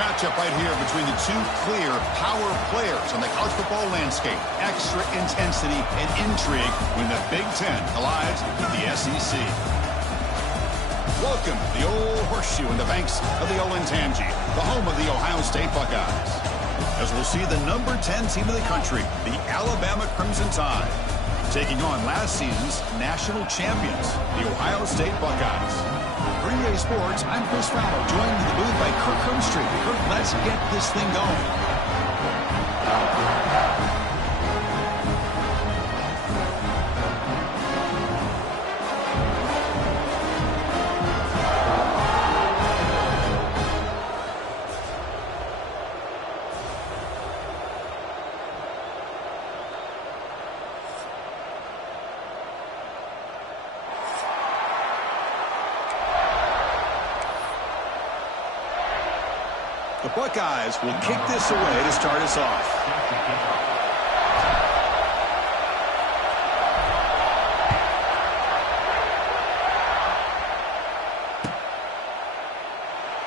matchup right here between the two clear power players on the college football landscape. Extra intensity and intrigue when the Big Ten collides with the SEC. Welcome to the old horseshoe in the banks of the Olentangy, the home of the Ohio State Buckeyes. As we'll see the number 10 team in the country, the Alabama Crimson Tide, taking on last season's national champions, the Ohio State Buckeyes. For EA Sports, I'm Chris Fowler, joined in the booth by Kirk Hermstreet. Kirk, let's get this thing going. The Buckeyes will kick this away to start us off.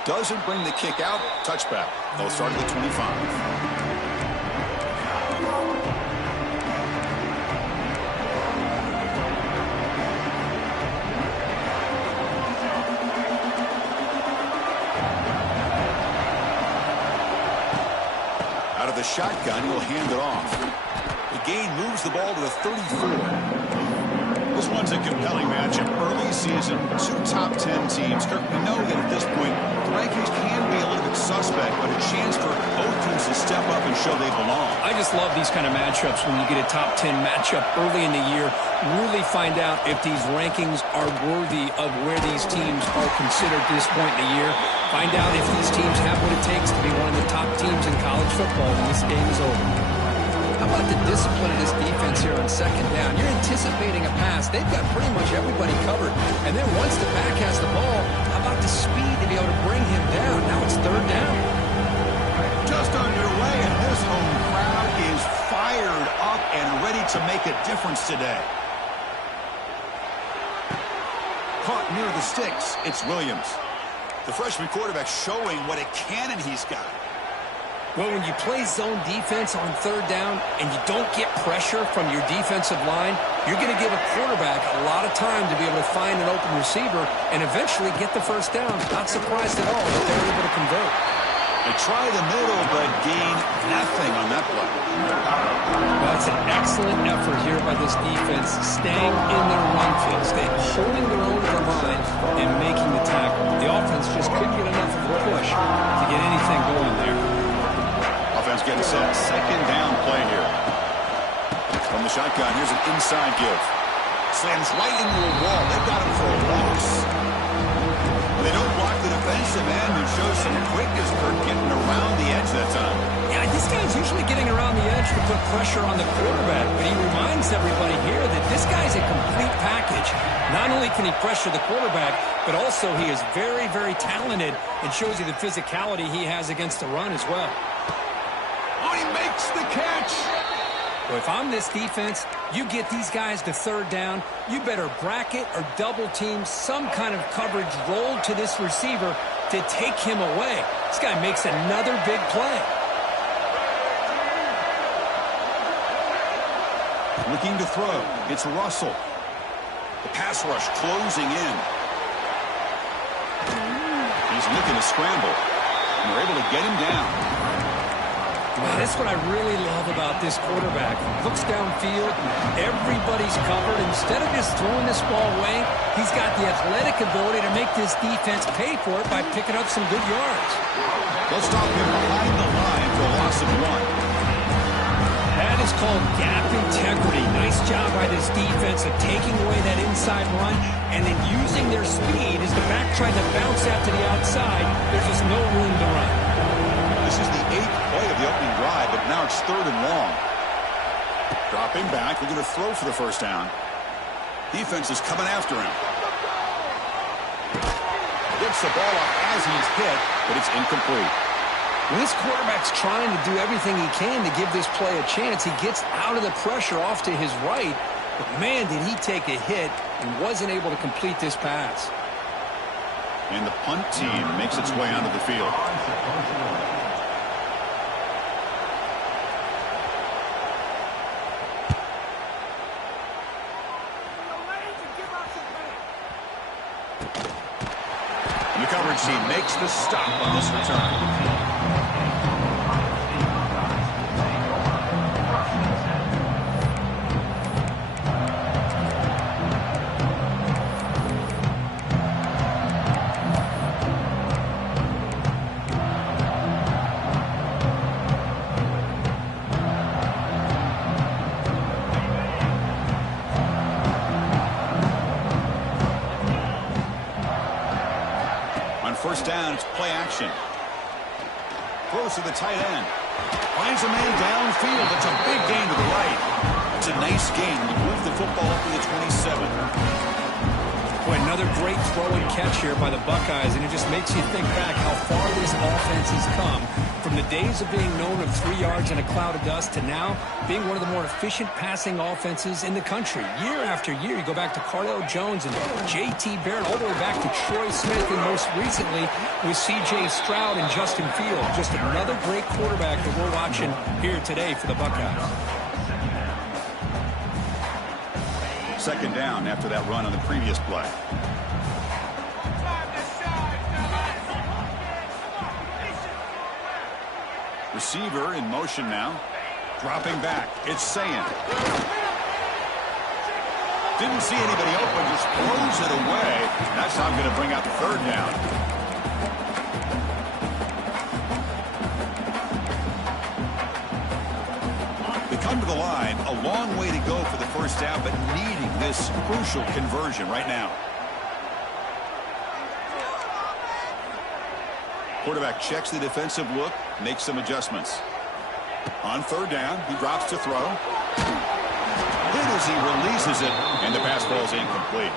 Doesn't bring the kick out. Touchback. They'll start at the 25. The shotgun, he'll hand it off. The gain moves the ball to the 34. This one's a compelling matchup. Early season, two top 10 teams. Kirk, we know that at this point, the rankings can be a little bit suspect, but a chance for both teams to step up and show they belong. I just love these kind of matchups when you get a top 10 matchup early in the year. Really find out if these rankings are worthy of where these teams are considered at this point in the year. Find out if these teams have what it takes to be one of the top teams in college football when this game is over. How about the discipline of this defense here on second down? You're anticipating a pass. They've got pretty much everybody covered. And then once the back has the ball, how about the speed to be able to bring him down? Now it's third down. Just underway, and this home crowd is fired up and ready to make a difference today. Caught near the sticks, it's Williams. The freshman quarterback showing what a cannon he's got. Well, when you play zone defense on third down and you don't get pressure from your defensive line, you're going to give a quarterback a lot of time to be able to find an open receiver and eventually get the first down. Not surprised at all that they're able to convert. They try the middle, but gain nothing on that play. That's an excellent effort here by this defense, staying in their run field, staying holding their own to the line and making the tackle. The offense just couldn't get enough of a push to get anything going there. Offense getting set. Second down play here. From the shotgun, here's an inside give. Slams right into a wall. They've got him for a loss. They don't block the defensive end and show some quickness for getting around the edge that time. Yeah, this guy's usually getting around the edge to put pressure on the quarterback, but he reminds everybody here that this guy's a complete package. Not only can he pressure the quarterback, but also he is very, very talented and shows you the physicality he has against the run as well. Oh, he makes the catch. Well, if I'm this defense, you get these guys to third down, you better bracket or double team some kind of coverage roll to this receiver to take him away. This guy makes another big play. Looking to throw. It's Russell. The pass rush closing in. He's looking to scramble. And they're able to get him down. Man, that's what I really love about this quarterback. Looks downfield, everybody's covered. Instead of just throwing this ball away, he's got the athletic ability to make this defense pay for it by picking up some good yards. Let's stop him behind the line for a loss of 1. That is called gap integrity. Nice job by this defense of taking away that inside run and then using their speed as the back tried to bounce out to the outside. There's just no room to run. This is the 8th play of the opening drive, but now it's third and long. Dropping back, looking to throw for the first down. Defense is coming after him. Gets the ball up as he's hit, but it's incomplete. When this quarterback's trying to do everything he can to give this play a chance, he gets out of the pressure off to his right, but man, did he take a hit and wasn't able to complete this pass. And the punt team makes its way onto the field. And the coverage team makes the stop on this return. First down, it's play action. Throws to the tight end. Finds a man downfield. It's a big gain to the right. It's a nice gain. We move the football up to the 27. Boy, another great throw and catch here by the Buckeyes, and it just makes you think back how far this offense has come from the days of being known of 3 yards in a cloud of dust to now being one of the more efficient passing offenses in the country. Year after year, you go back to Cardell Jones and J.T. Barrett, all the way back to Troy Smith, and most recently with C.J. Stroud and Justin Fields. Just another great quarterback that we're watching here today for the Buckeyes. Second down after that run on the previous play. Receiver in motion now. Dropping back. It's Sayin. Didn't see anybody open. Just throws it away. That's not going to bring out the third down. They come to the line. A long way to go for the first down, but needing this crucial conversion right now. Quarterback checks the defensive look, makes some adjustments. On third down, he drops to throw. Hit as he releases it, and the pass falls incomplete.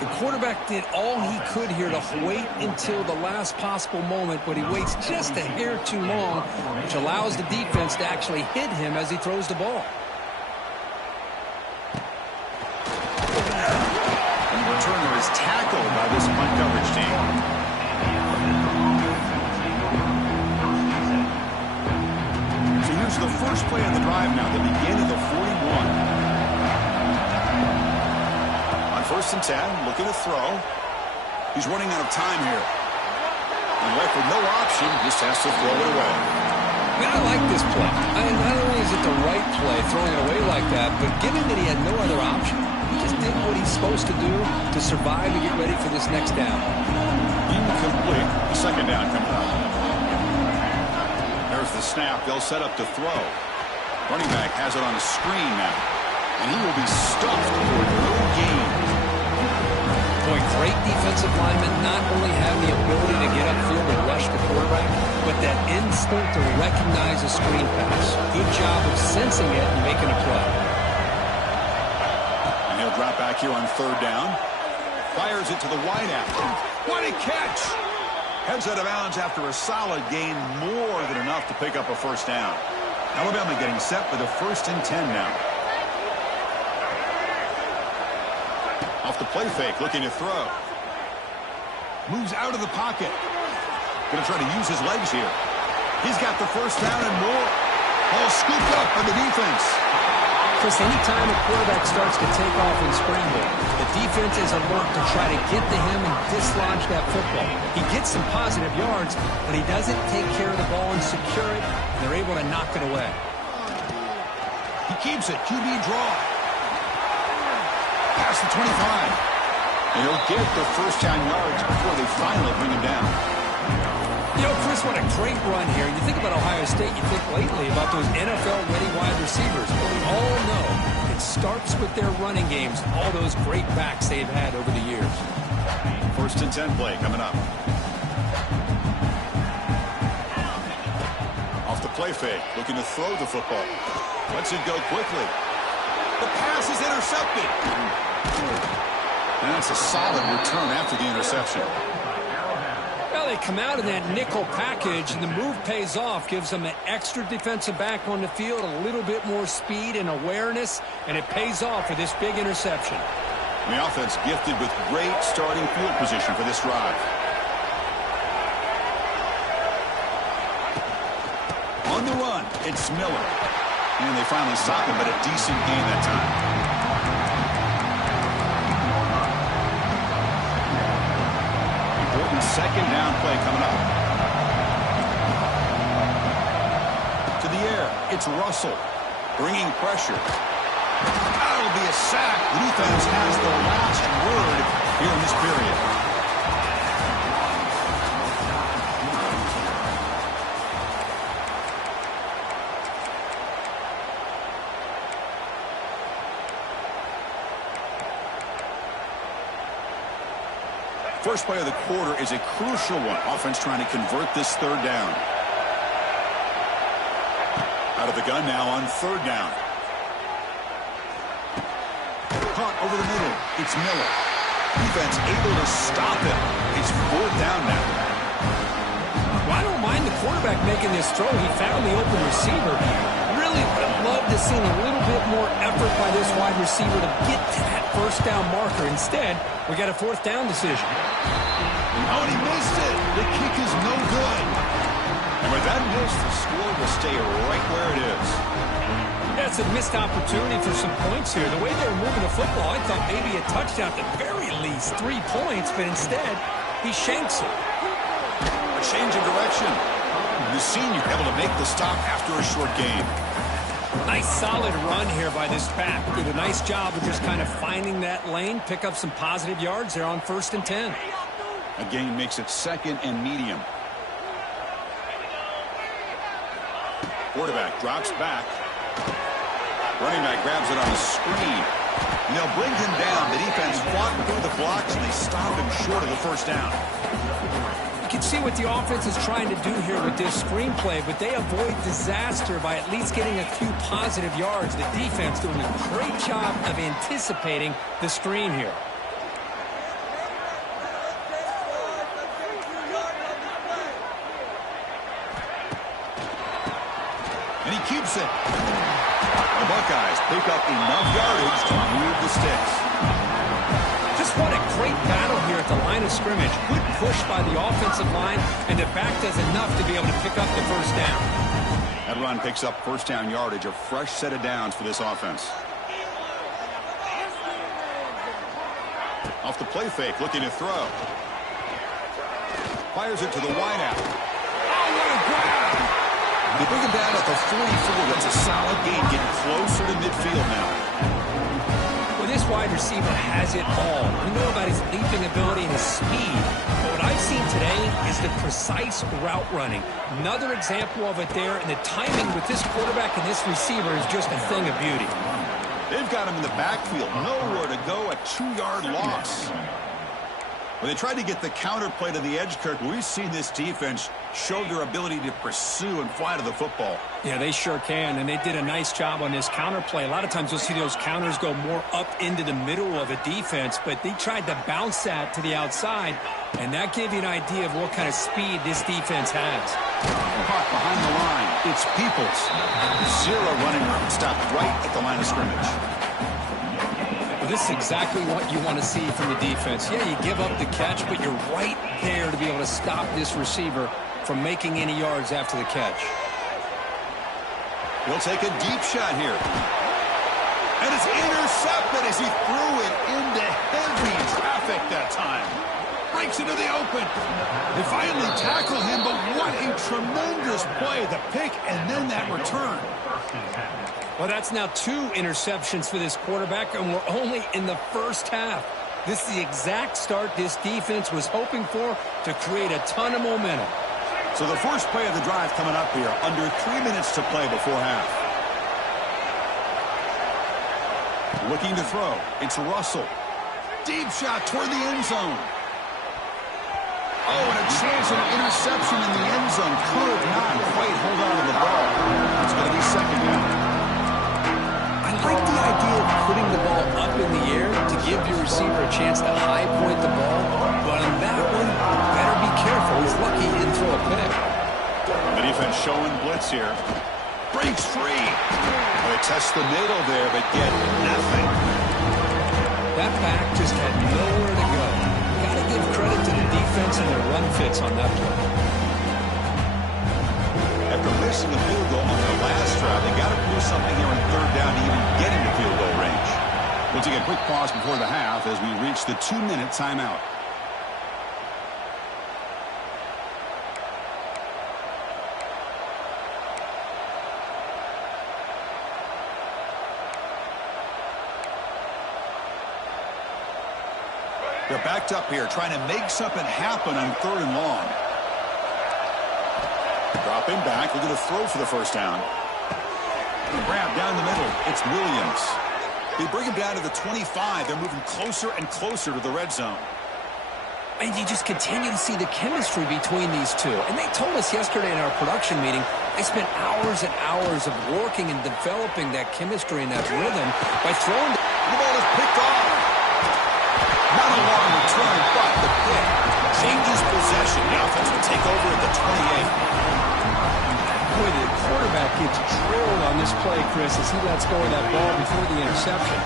The quarterback did all he could here to wait until the last possible moment, but he waits just a hair too long, which allows the defense to actually hit him as he throws the ball. And the returner is tackled by this punt coverage team. The first play of the drive now, the beginning of the 41. On first and 10, looking to throw. He's running out of time here. And left with no option, just has to throw it away. Man, I like this play. Not only is it the right play, throwing it away like that, but given that he had no other option, he just did what he's supposed to do to survive and get ready for this next down. Incomplete. The second down coming up. There's the snap. They'll set up to throw. Running back has it on a screen now. And he will be stuffed for no gain. Boy, great defensive linemen not only have the ability to get upfield and rush the quarterback, but that instinct to recognize a screen pass. Good job of sensing it and making a play. And he'll drop back here on third down. Fires it to the wideout. What a catch! Heads out of bounds after a solid gain, more than enough to pick up a first down. Alabama getting set for the 1st and 10 now. Off the play fake, looking to throw. Moves out of the pocket. Going to try to use his legs here. He's got the first down and more. Ball scooped up by the defense. Chris, anytime a quarterback starts to take off and scramble, the defense is alert to try to get to him and dislodge that football. He gets some positive yards, but he doesn't take care of the ball and secure it, and they're able to knock it away. He keeps it. QB draw. Past the 25. And he'll get the first down yards before they finally bring him down. You know, Chris, what a great run here. You think about Ohio State, you think lately about those NFL-ready wide receivers. But we all know it starts with their running games, all those great backs they've had over the years. 1st and 10 play coming up. Off the play fake, looking to throw the football. Lets it go quickly. The pass is intercepted. And that's a solid return after the interception. Well, they come out in that nickel package, and the move pays off, gives them an extra defensive back on the field, a little bit more speed and awareness, and it pays off for this big interception. The offense gifted with great starting field position for this drive. On the run, it's Miller. And they finally stop him, but a decent gain that time. Important second down play coming up. To the air, it's Russell. Bringing pressure. That'll be a sack. The defense has the last word here in this period. First play of the quarter is a crucial one. Offense trying to convert this third down. Out of the gun now on third down. Caught over the middle. It's Miller. Defense able to stop him. It's fourth down now. Well, I don't mind the quarterback making this throw. He found the open receiver. Really would have loved to see a little bit more effort by this wide receiver to get to that first down marker. Instead, we got a fourth down decision. Oh, and he missed it. The kick is no good. And with that miss, the score will stay right where it is. That's a missed opportunity for some points here. The way they were moving the football, I thought maybe a touchdown at the very least, 3 points, but instead, he shanks it. A change of direction. The senior able to make the stop after a short gain. Nice solid run here by this back. Did a nice job of just kind of finding that lane, pick up some positive yards there on 1st and 10. A gain makes it second and medium. Quarterback drops back. Running back grabs it on a screen. And they'll bring him down. The defense fought through the blocks, and they stop him short of the first down. You can see what the offense is trying to do here with this screenplay, but they avoid disaster by at least getting a few positive yards. The defense doing a great job of anticipating the screen here. And he keeps it. The Buckeyes pick up enough yardage to move the sticks. Just what a great battle here at the line of scrimmage. Good push by the offensive line, and the back does enough to be able to pick up the first down. That run picks up first down yardage, a fresh set of downs for this offense. Off the play fake, looking to throw. Fires it to the wideout. Oh, what a grab! They bring him down at the 44. That's a solid gain, getting closer to midfield now. Well, this wide receiver has it all. We know about his leaping ability and his speed. But what I've seen today is the precise route running. Another example of it there, and the timing with this quarterback and this receiver is just a thing of beauty. They've got him in the backfield. Nowhere to go, a 2-yard loss. When they tried to get the counter play to the edge, Kirk, we've seen this defense show their ability to pursue and fly to the football. Yeah, they sure can, and they did a nice job on this counter play. A lot of times you'll see those counters go more up into the middle of a defense, but they tried to bounce that to the outside, and that gave you an idea of what kind of speed this defense has. Caught behind the line. It's Peoples. 0 running room. Stopped right at the line of scrimmage. Well, this is exactly what you want to see from the defense. Yeah, you give up the catch, but you're right there to be able to stop this receiver from making any yards after the catch. He'll take a deep shot here. And it's intercepted as he threw it into heavy traffic that time. Breaks into the open. They finally tackle him, but what a tremendous play. The pick and then that return. Well, that's now 2 interceptions for this quarterback, and we're only in the first half. This is the exact start this defense was hoping for to create a ton of momentum. So the first play of the drive coming up here, under 3 minutes to play before half. Looking to throw. It's Russell. Deep shot toward the end zone. Oh, and a chance of interception in the end zone. Could not quite hold on to the ball. It's going to be second down. I like the idea of putting the ball up in the air to give your receiver a chance to high point the ball. But on that one, better be careful. He's lucky he didn't throw a pick. The defense showing blitz here. Breaks free. They test the middle there, but get nothing. That back just had nowhere to go. Got to give credit to the defense and their run fits on that play. After missing a field goal on their last drive. They got to produce something here on third down to even get into field goal range. We'll take a quick pause before the half as we reach the 2-minute timeout. They're backed up here, trying to make something happen on 3rd and long. Dropping back, looking to throw for the first down. Grab down the middle. It's Williams. They bring him down to the 25. They're moving closer and closer to the red zone. And you just continue to see the chemistry between these two. And they told us yesterday in our production meeting, they spent hours and hours of working and developing that chemistry and that rhythm by throwing. The ball is picked off. Not a long return, but the pick changes possession. The offense will take over at the 28. Boy, the quarterback gets drilled on this play, Chris, as he lets go of that ball before the interception.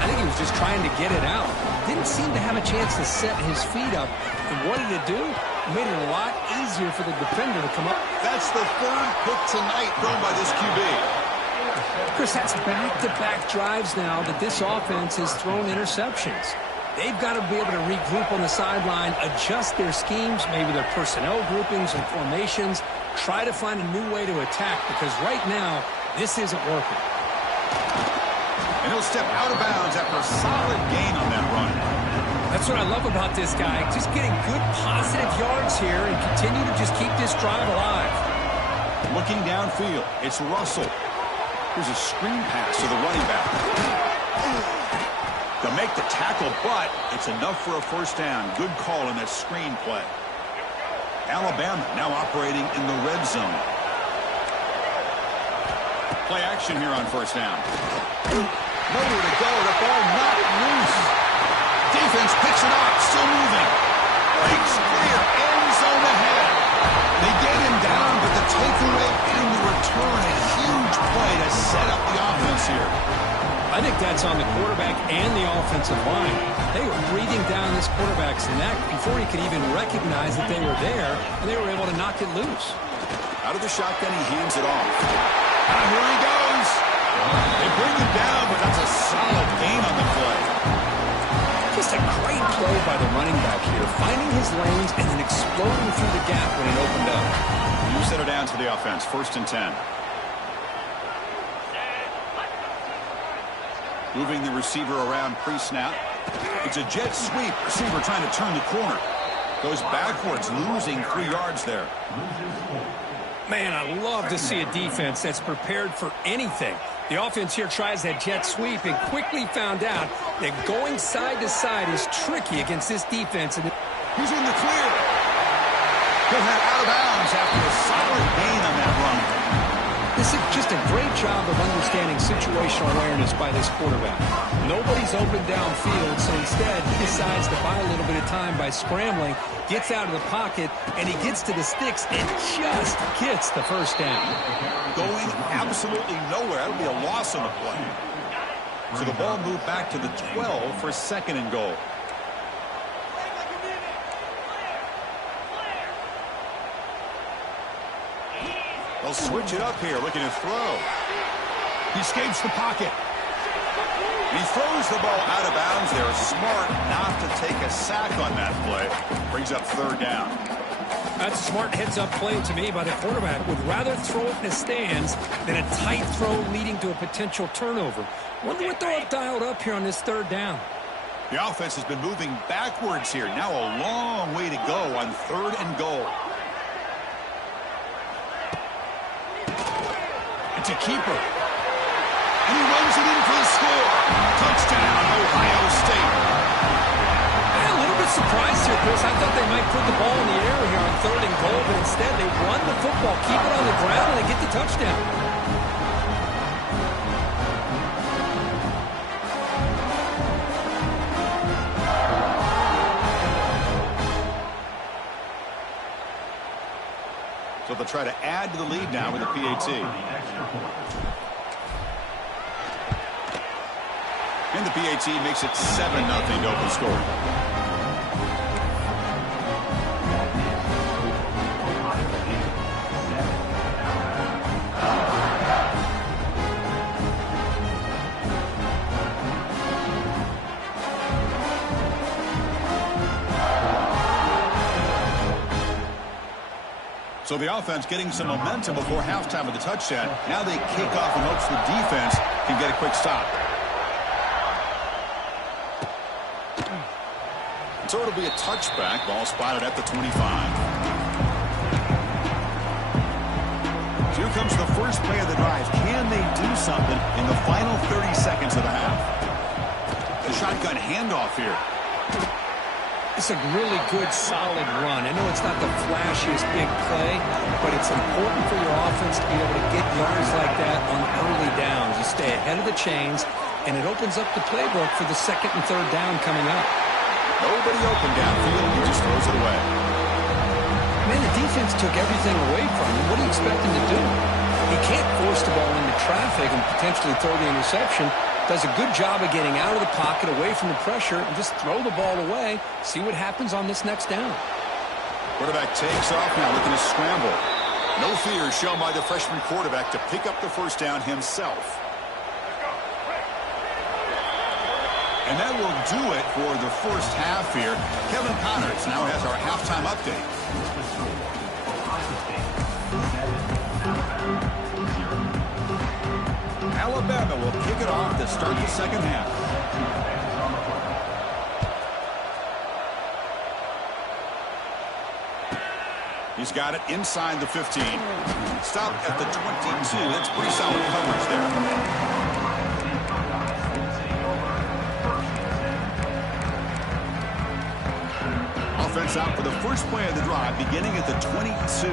I think he was just trying to get it out. Didn't seem to have a chance to set his feet up. And what did it do? It made it a lot easier for the defender to come up. That's the 3rd pick tonight thrown by this QB. Chris, that's back-to-back drives now that this offense has thrown interceptions. They've got to be able to regroup on the sideline, adjust their schemes, maybe their personnel groupings and formations, try to find a new way to attack, because right now, this isn't working. And he'll step out of bounds after a solid gain on that run. That's what I love about this guy, just getting good positive yards here and continue to just keep this drive alive. Looking downfield, it's Russell. Here's a screen pass to the running back. To make the tackle, but it's enough for a first down. Good call in that screen play. Alabama now operating in the red zone. Play action here on first down. Nowhere to go. The ball not loose. Defense picks it up. Still moving. Breaks clear. End zone ahead. They get him down, but the takeaway and the return, a huge play to set up the offense here. I think that's on the quarterback and the offensive line. They were breathing down this quarterback's neck before he could even recognize that they were there, and they were able to knock it loose. Out of the shotgun, he hands it off. And here he goes. They bring him down, but that's a solid gain on the play. Just a great play by the running back here, finding his lanes and then exploding through the gap when it opened up. You set her down to the offense, 1st and 10. Moving the receiver around pre-snap. It's a jet sweep. Receiver trying to turn the corner. Goes backwards, losing 3 yards there. Man, I love to see a defense that's prepared for anything. The offense here tries that jet sweep and quickly found out that going side to side is tricky against this defense. He's in the clear. He'll head out of bounds after a solid gain on that run. This is just a great job of understanding situational awareness by this quarterback. Nobody's open downfield, so instead he decides to buy a little bit of time by scrambling, gets out of the pocket, and he gets to the sticks and just gets the first down. Going absolutely nowhere. That'll be a loss on the play. So the ball moved back to the 12 for 2nd and goal. They'll switch it up here, looking to throw. He escapes the pocket. He throws the ball out of bounds. They're smart not to take a sack on that play. Brings up 3rd down. That's a smart heads-up play to me by the quarterback. Would rather throw it in the stands than a tight throw leading to a potential turnover. Wonder what they'll have dialed up here on this 3rd down. The offense has been moving backwards here. Now a long way to go on 3rd and goal. It's a keeper. And he runs it in for the score. Touchdown, Ohio State. A little bit surprised here, Chris. I thought they might put the ball in the air here on 3rd and goal, but instead they run the football, keep it on the ground, and they get the touchdown. So they'll try to add to the lead now with the PAT. And the PAT makes it 7-0 to open scoring. So the offense getting some momentum before halftime with the touchdown. Now they kick off in hopes the defense can get a quick stop. So it'll be a touchback. Ball spotted at the 25. So here comes the first play of the drive. Can they do something in the final 30 seconds of the half? The shotgun handoff here. It's a really good, solid run. I know it's not the flashiest big play, but it's important for your offense to be able to get yards like that on early downs. You stay ahead of the chains, and it opens up the playbook for the second and third down coming up. Nobody open downfield. He just throws it away. Man, the defense took everything away from him. What do you expect him to do? He can't force the ball into traffic and potentially throw the interception. Does a good job of getting out of the pocket, away from the pressure, and just throw the ball away. See what happens on this next down. Quarterback takes off now, looking to scramble. No fear shown by the freshman quarterback to pick up the first down himself. And that will do it for the first half here. Kevin Connors now has our halftime update. Alabama will kick it off to start the second half. He's got it inside the 15. Stopped at the 22. That's pretty solid coverage there. Offense out for the first play of the drive, beginning at the 22.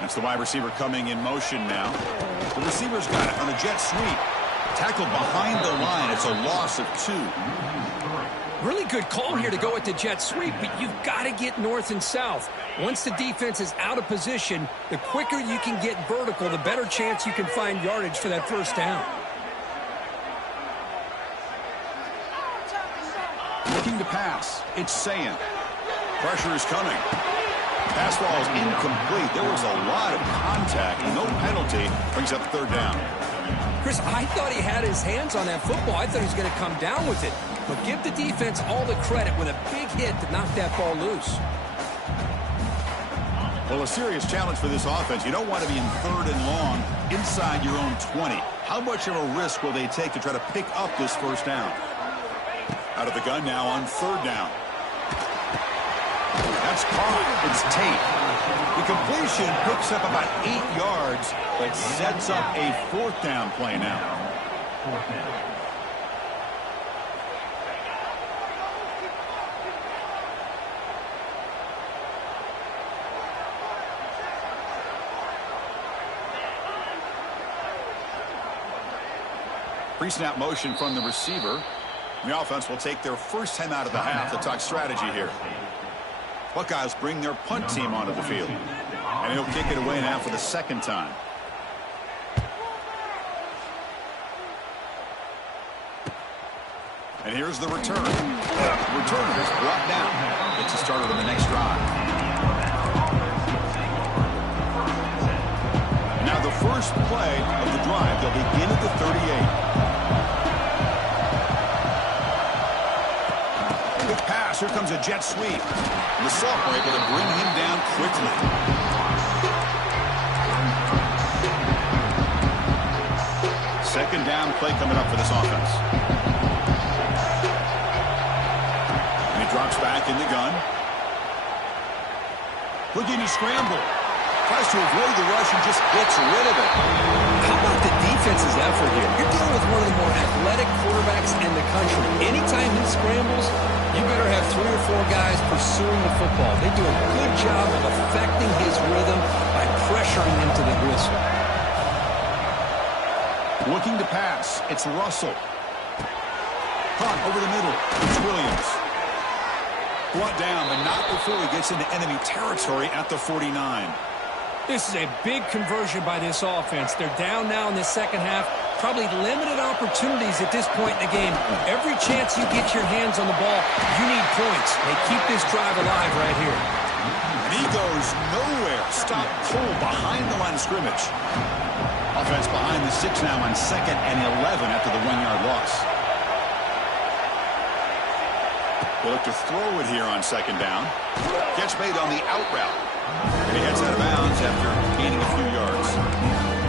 That's the wide receiver coming in motion now. The receiver's got it on a jet sweep. Tackled behind the line. It's a loss of 2. Really good call here to go with the jet sweep, but you've got to get north and south. Once the defense is out of position, the quicker you can get vertical, the better chance you can find yardage for that first down. Looking to pass. It's Sayan. Pressure is coming. Pass ball is incomplete. There was a lot of contact. No penalty. Brings up third down. Chris, I thought he had his hands on that football. I thought he was going to come down with it. But give the defense all the credit with a big hit to knock that ball loose. Well, a serious challenge for this offense. You don't want to be in third and long inside your own 20. How much of a risk will they take to try to pick up this first down? Out of the gun now on third down. That's caught. It's Tate. The completion picks up about 8 yards, but sets up a fourth down play now. Pre-snap motion from the receiver. The offense will take their first time out of the half to talk strategy here. Buckeyes bring their punt team onto the field. And he'll kick it away now for the second time. And here's the return. The returner is brought down. Gets a started on the next drive. And now the first play of the drive. They'll begin at the 38. Pass. Here comes a jet sweep. The Sophomore able to bring him down quickly. Second down play coming up for this offense. And he drops back in the gun. Looking to scramble. Tries to avoid the rush and just gets rid of it. How about the defense's effort here? You're dealing with one of the more athletic quarterbacks in the country. Anytime he scrambles, you better have 3 or 4 guys pursuing the football. They do a good job of affecting his rhythm by pressuring him to the whistle. Looking to pass. It's Russell. Caught over the middle. It's Williams. Brought down, but not before he gets into enemy territory at the 49. This is a big conversion by this offense. They're down now in the second half. Probably limited opportunities at this point in the game. Every chance you get your hands on the ball, you need points. They keep this drive alive right here. And he goes nowhere. Stop cold behind the line of scrimmage. Offense behind the 6 now on 2nd and 11 after the 1-yard loss. They look to throw it here on second down. Catch made on the out route. And he heads out of bounds after gaining a few yards.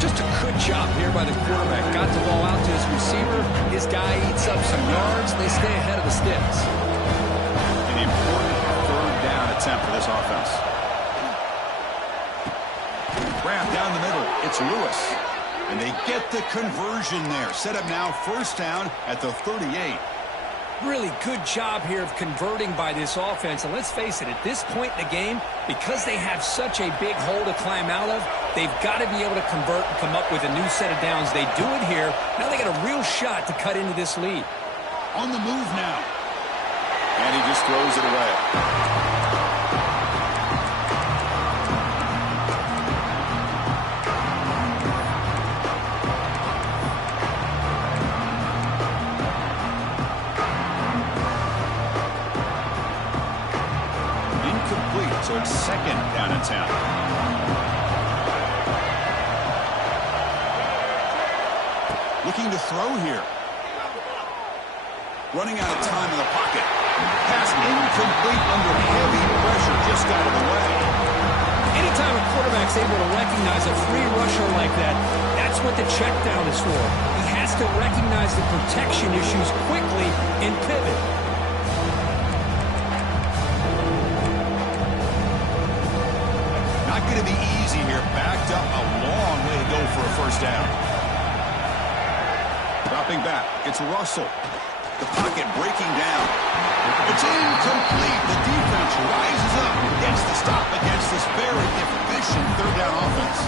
Just a good job here by the quarterback. Got the ball out to his receiver. His guy eats up some yards. They stay ahead of the sticks. An important third down attempt for this offense. Grab down the middle. It's Lewis. And they get the conversion there. Set up now first down at the 38. Really good job here of converting by this offense. And let's face it, at this point in the game, because they have such a big hole to climb out of, they've got to be able to convert and come up with a new set of downs. They do it here. Now they got a real shot to cut into this lead. On the move now. And he just throws it away. So it's second down and 10. Looking to throw here. Running out of time in the pocket. Pass incomplete under heavy pressure. Just got in the way. Anytime a quarterback's able to recognize a free rusher like that, that's what the check down is for. He has to recognize the protection issues quickly and pivot. Going to be easy here. Backed up a long way to go for a first down. Dropping back. It's Russell. The pocket breaking down. It's incomplete. The defense rises up. Gets the stop against this very efficient third down offense.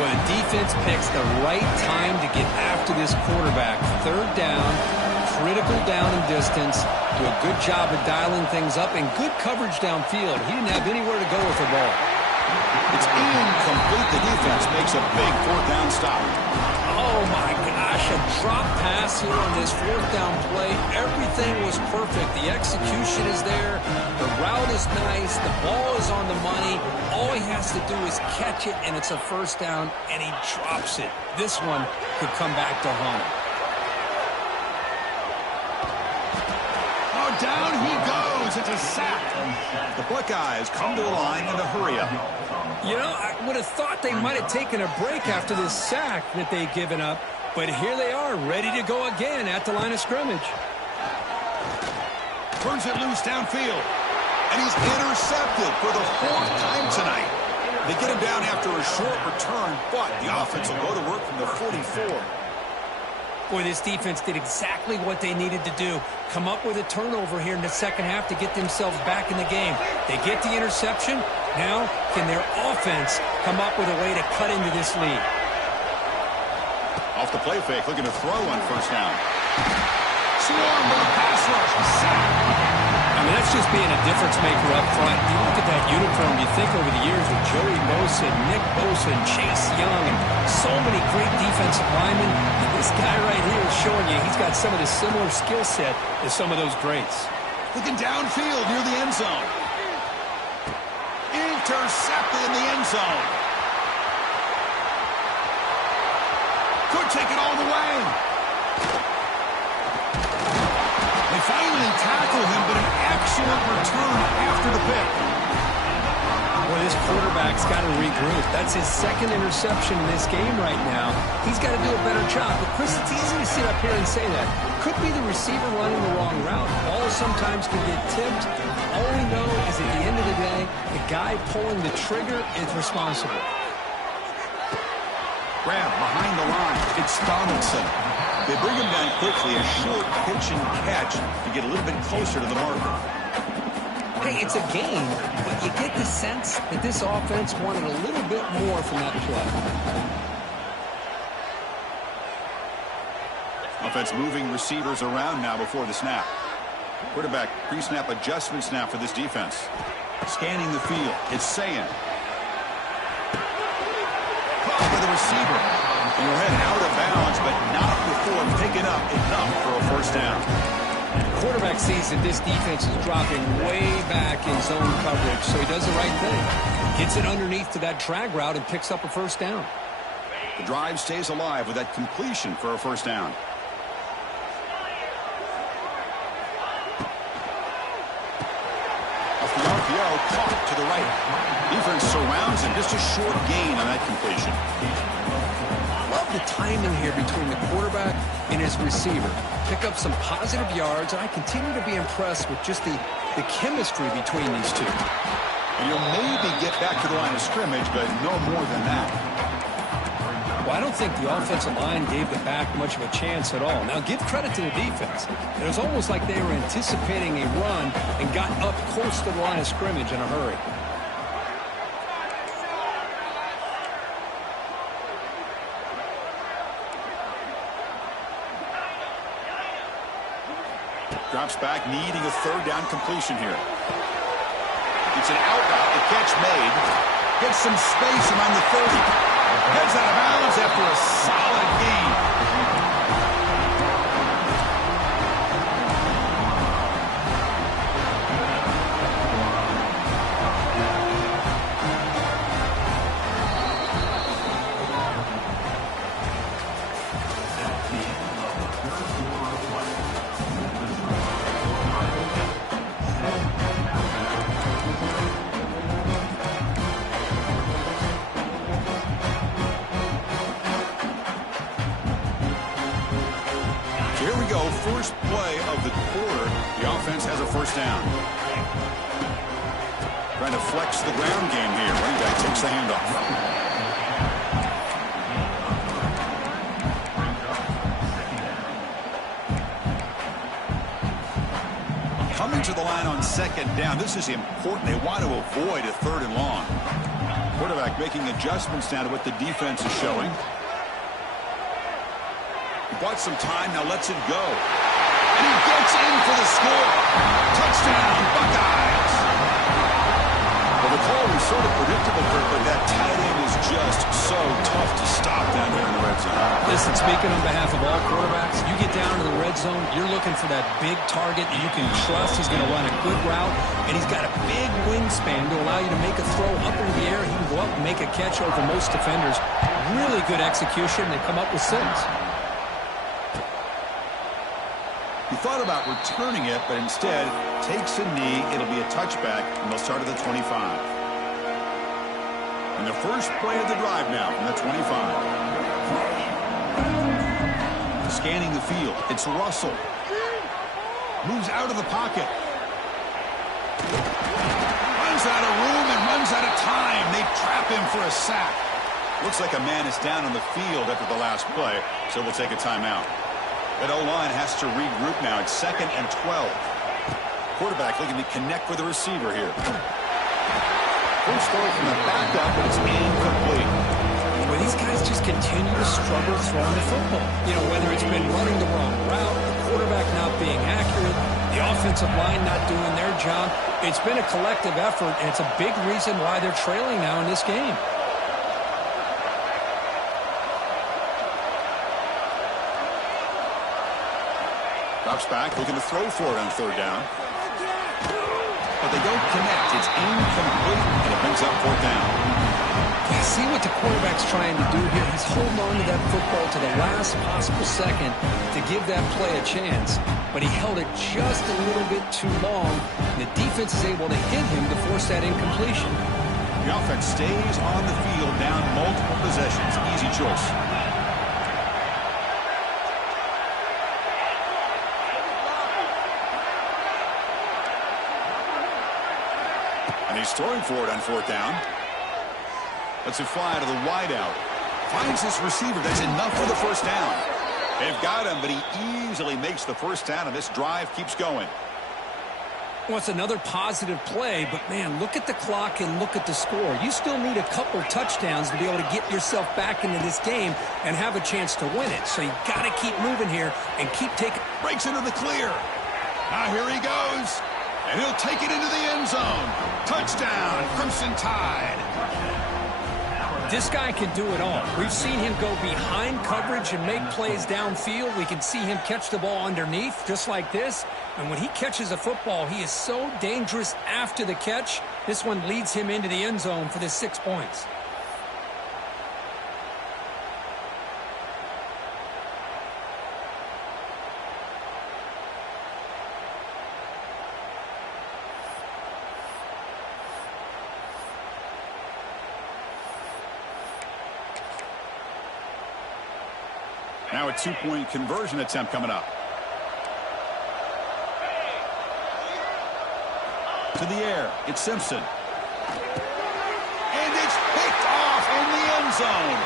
Well, the defense picks the right time to get after this quarterback. Third down, critical down and distance. Do a good job of dialing things up and good coverage downfield. He didn't have anywhere to go with the ball. It's incomplete. The defense makes a big fourth down stop. Oh, my gosh. A drop pass here on this fourth down play. Everything was perfect. The execution is there. The route is nice. The ball is on the money. All he has to do is catch it, and it's a first down, and he drops it. This one could come back to haunt him. Oh, down he goes. It's a sack. The Buckeyes come to the line in a hurry-up. You know, I would have thought they might have taken a break after this sack that they've given up, but here they are, ready to go again at the line of scrimmage. Turns it loose downfield, and he's intercepted for the fourth time tonight. They get him down after a short return, but the offense will go to work from the 44. Boy, this defense did exactly what they needed to do. Come up with a turnover here in the second half to get themselves back in the game. They get the interception. Now, can their offense come up with a way to cut into this lead? Off the play fake, looking to throw on first down. Swarm with a pass rush. Sack. I mean, that's just being a difference maker up front. You look at that uniform, you think over the years with Joey Bosa, Nick Bosa, and Chase Young, and so many great defensive linemen. This guy right here is showing you he's got some of the similar skill set as some of those greats. Looking downfield near the end zone. Intercepted in the end zone. Could take it all the way. They finally tackle him, but an excellent return after the pick. Boy, this quarterback's got to regroup. That's his second interception in this game right now. He's got to do a better job. But, Chris, it's easy to sit up here and say that. Could be the receiver running the wrong route. Ball sometimes can get tipped. All we know is at the end of the day, the guy pulling the trigger is responsible. Grab behind the line. It's Donaldson. They bring him down quickly. A short pitch and catch to get a little bit closer to the marker. Hey, it's a game, but you get the sense that this offense wanted a little bit more from that play. Offense moving receivers around now before the snap. Quarterback pre-snap adjustment snap for this defense. Scanning the field. It's Sayin. Caught by the receiver. And he'll head out of bounds, but not before picking up enough for a first down. The quarterback sees that this defense is dropping way back in zone coverage, so he does the right thing. Gets it underneath to that drag route and picks up a first down. The drive stays alive with that completion for a first down. RPO, caught to the right. Defense surrounds him. Just a short gain on that completion. Love the timing here between the quarterback and his receiver. Pick up some positive yards, and I continue to be impressed with just the chemistry between these two. And you'll maybe get back to the line of scrimmage, but no more than that. Well, I don't think the offensive line gave the back much of a chance at all. Now, give credit to the defense. It was almost like they were anticipating a run and got up close to the line of scrimmage in a hurry. Drops back, needing a third down completion here. It's an out route, the catch made. Gets some space around the 30. Heads out of bounds after a solid gain. First play of the quarter, the offense has a first down. Trying to flex the ground game here. Running back takes the handoff. Coming to the line on second down. This is important. They want to avoid a third and long. Quarterback making adjustments now to what the defense is showing. Bought some time, now lets it go. And he gets in for the score. Touchdown, Buckeyes. Well, the call was sort of predictable, Kurt, but that tight end is just so tough to stop down there in the red zone. Listen, speaking on behalf of all quarterbacks, you get down to the red zone, you're looking for that big target that you can trust. He's going to run a good route, and he's got a big wingspan to allow you to make a throw up into the air. He can go up and make a catch over most defenders. Really good execution. They come up with 6. He thought about returning it, but instead takes a knee. It'll be a touchback, and they'll start at the 25. And the first play of the drive now from the 25. Scanning the field. It's Russell. Moves out of the pocket. Runs out of room and runs out of time. They trap him for a sack. Looks like a man is down on the field after the last play, so we'll take a timeout. That O-line has to regroup now. It's 2nd and 12. Quarterback looking to connect with the receiver here. First throw from the backup, but it's incomplete. Well, these guys just continue to struggle throwing the football. You know, whether it's been running the wrong route, the quarterback not being accurate, the offensive line not doing their job. It's been a collective effort, and it's a big reason why they're trailing now in this game. Drops back, looking to throw for it on third down. But they don't connect. It's incomplete, and it brings up fourth down. Yeah, see what the quarterback's trying to do here. He's holding on to that football to the last possible second to give that play a chance. But he held it just a little bit too long. The defense is able to hit him to force that incompletion. The offense stays on the field down multiple possessions. Easy choice. And he's throwing for it on fourth down. Lets it fly to the wideout. Finds this receiver. That's enough for the first down. They've got him, but he easily makes the first down, and this drive keeps going. Well, it's another positive play, but, man, look at the clock and look at the score. You still need a couple touchdowns to be able to get yourself back into this game and have a chance to win it. So you got to keep moving here and keep taking. Breaks into the clear. Now here he goes. And he'll take it into the end zone. Touchdown, Crimson Tide. This guy can do it all. We've seen him go behind coverage and make plays downfield. We can see him catch the ball underneath just like this. And when he catches a football, he is so dangerous after the catch. This one leads him into the end zone for the 6 points. Now a two-point conversion attempt coming up. To the air, it's Simpson. And it's picked off in the end zone.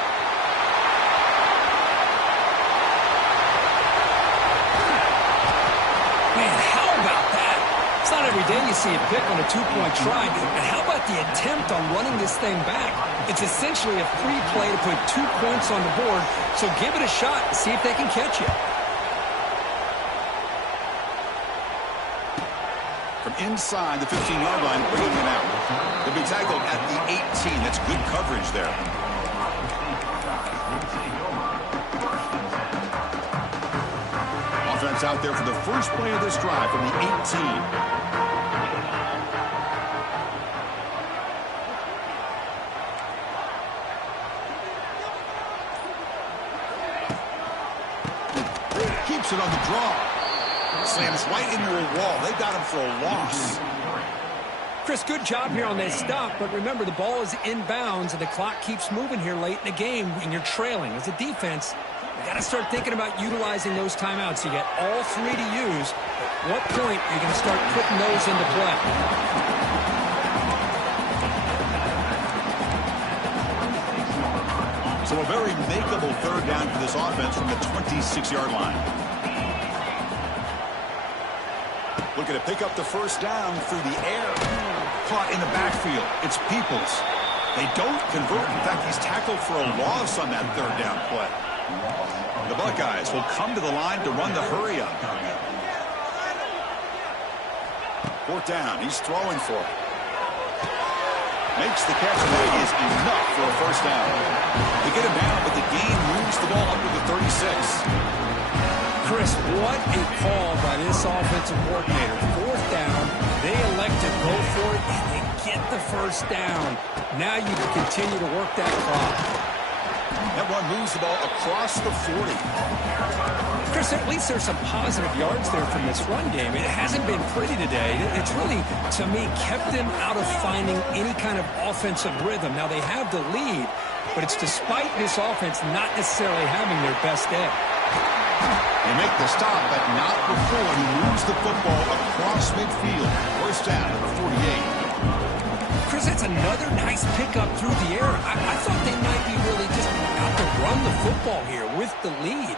Man, how about that? It's not every day you see a pick on a two-point try. And how about the attempt on running this thing back? It's essentially a free play to put 2 points on the board, so give it a shot and see if they can catch you. From inside the 15-yard line, bringing it out. They'll be tackled at the 18. That's good coverage there. Offense out there for the first play of this drive from the 18. Keeps it on the draw. Slams right into a wall. They got him for a loss. Chris, good job here on that stop, but remember the ball is inbounds and the clock keeps moving here late in the game and you're trailing. As a defense, you got to start thinking about utilizing those timeouts. You get all 3 to use. At what point are you going to start putting those into play? So a very makeable third down for this offense from the 26-yard line. Looking to pick up the first down through the air. Caught in the backfield. It's Peoples. They don't convert. In fact, he's tackled for a loss on that third down play. The Buckeyes will come to the line to run the hurry up. Fourth down. He's throwing for it. Makes the catch, and that is enough for a first down. They get him down, but the game moves the ball up to the 36. Chris, what a call by this offensive coordinator. Fourth down, they elect to go for it, and they get the first down. Now you can continue to work that clock. That one moves the ball across the 40. Chris, at least there's some positive yards there from this run game. It hasn't been pretty today. It's really, to me, kept them out of finding any kind of offensive rhythm. Now, they have the lead, but it's despite this offense not necessarily having their best day. They make the stop, but not before he moves the football across midfield. First down at the 48. Chris, that's another nice pickup through the air. I thought they might be really just out to run the football here with the lead.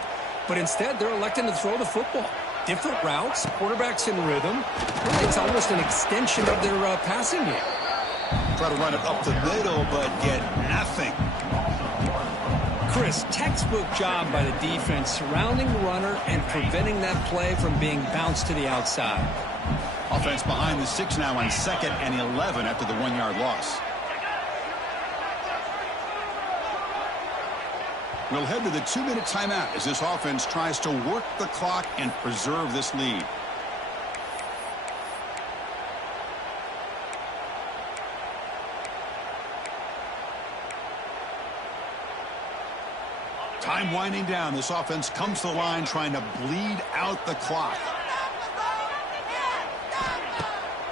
But instead, they're electing to throw the football. Different routes, quarterbacks in rhythm. Really, it's almost an extension of their passing game. Try to run it up the middle, but get nothing. Chris, textbook job by the defense surrounding the runner and preventing that play from being bounced to the outside. Offense behind the 6 now on 2nd and 11 after the 1-yard loss. We'll head to the 2-minute timeout as this offense tries to work the clock and preserve this lead. Time winding down. This offense comes to the line trying to bleed out the clock.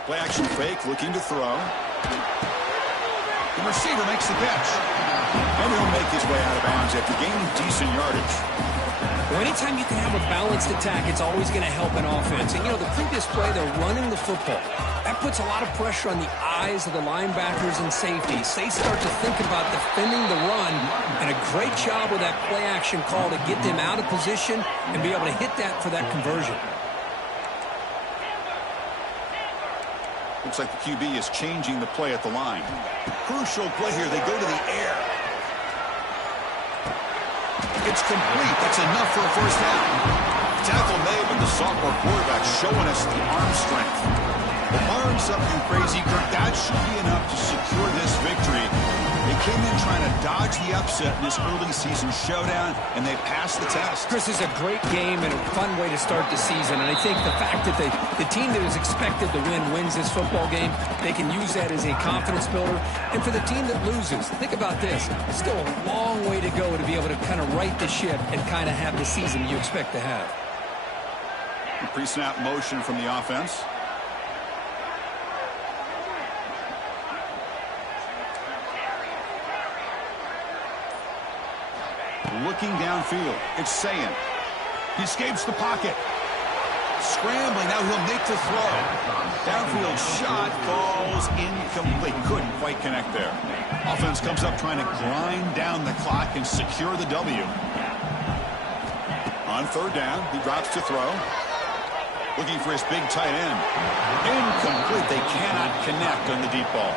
Play action fake, looking to throw. The receiver makes the catch. And he'll make his way out of bounds after gaining decent yardage. Well, anytime you can have a balanced attack, it's always going to help an offense. And, you know, the previous play, they're running the football. That puts a lot of pressure on the eyes of the linebackers and safeties. They start to think about defending the run, and a great job with that play action call to get them out of position and be able to hit that for that conversion. Looks like the QB is changing the play at the line. Crucial play here. They go to the air. It's complete. That's enough for a first down. Tackle made, but the sophomore quarterback showing us the arm strength. But barring something crazy, Kirk, that should be enough to secure this victory. They came in trying to dodge the upset in this early season showdown, and they passed the test. Chris, is a great game and a fun way to start the season. And I think the fact that the team that is expected to win wins this football game, they can use that as a confidence builder. And for the team that loses, think about this. Still a long way to go to be able to kind of right the ship and kind of have the season you expect to have. Pre-snap motion from the offense. looking downfield. It's Sayin. He escapes the pocket. Scrambling, now he'll make the throw. Downfield shot falls incomplete. Couldn't quite connect there. Offense comes up trying to grind down the clock and secure the W. On third down, he drops to throw. Looking for his big tight end. Incomplete. They cannot connect on the deep ball.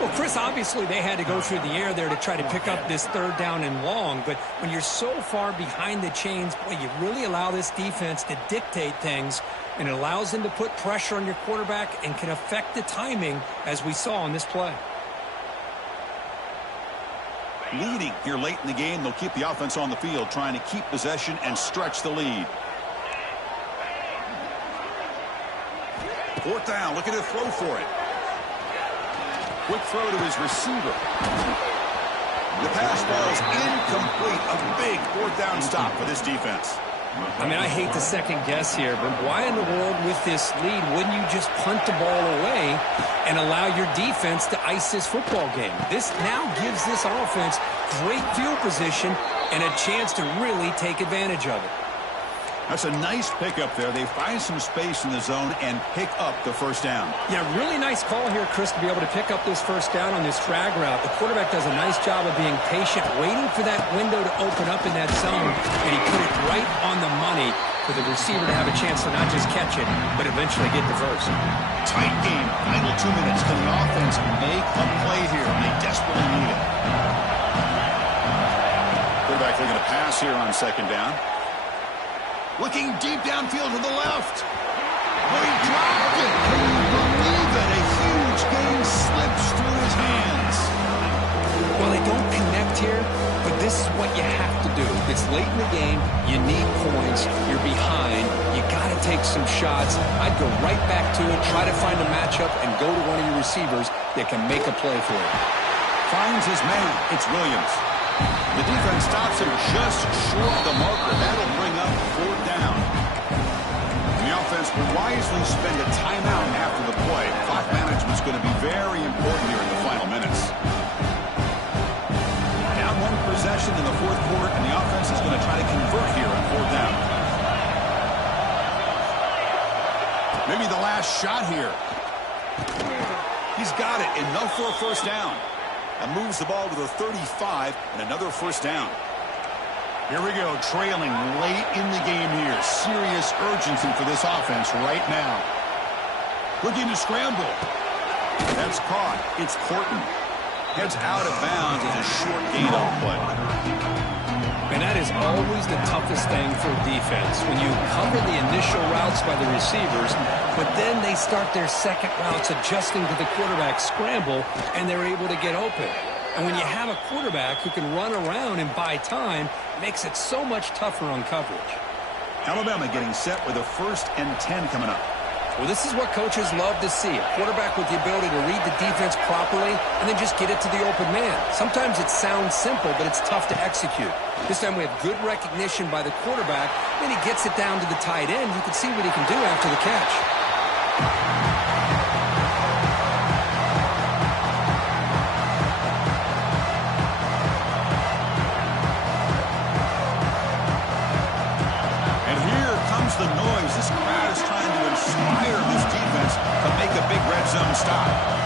Well, Chris, obviously they had to go through the air there to try to pick up this third down and long, but when you're so far behind the chains, boy, you really allow this defense to dictate things, and it allows them to put pressure on your quarterback and can affect the timing, as we saw on this play. Leading here late in the game, they'll keep the offense on the field, trying to keep possession and stretch the lead. Fourth down, looking to throw for it. Quick throw to his receiver. The pass falls incomplete. A big fourth down stop for this defense. I mean, I hate to second guess here, but why in the world with this lead wouldn't you just punt the ball away and allow your defense to ice this football game? This now gives this offense great field position and a chance to really take advantage of it. That's a nice pickup there. They find some space in the zone and pick up the first down. Yeah, really nice call here, Chris, to be able to pick up this first down on this drag route. The quarterback does a nice job of being patient, waiting for that window to open up in that zone, and he put it right on the money for the receiver to have a chance to not just catch it, but eventually get the first. Tight game. Final 2 minutes. Can the offense make a play here? They desperately need it. Quarterback looking to pass here on second down. Looking deep downfield to the left. Oh, he dropped it. Can you believe it? A huge gain slips through his hands. Well, they don't connect here, but this is what you have to do. It's late in the game. You need points. You're behind. You got to take some shots. I'd go right back to it, try to find a matchup, and go to one of your receivers that can make a play for you. Finds his man. It's Williams. The defense stops him just short of the marker. That'll bring up fourth down. And the offense will wisely spend a timeout after the play. Clock management is going to be very important here in the final minutes. Down one possession in the fourth quarter, and the offense is going to try to convert here on fourth down. Maybe the last shot here. He's got it. Enough for a first down. And moves the ball to the 35 and another first down. Here we go, trailing late in the game here. Serious urgency for this offense right now. Looking to scramble. That's caught. It's Corton. Heads out of bounds as a short gain on play. And that is always the toughest thing for defense. When you cover the initial routes by the receivers, but then they start their second routes adjusting to the quarterback scramble, and they're able to get open. And when you have a quarterback who can run around and buy time, it makes it so much tougher on coverage. Alabama getting set with a 1st and 10 coming up. Well, this is what coaches love to see. A quarterback with the ability to read the defense properly and then just get it to the open man. Sometimes it sounds simple, but it's tough to execute. This time we have good recognition by the quarterback. Then he gets it down to the tight end. You can see what he can do after the catch. The noise. This crowd is trying to inspire this defense to make a big red zone stop.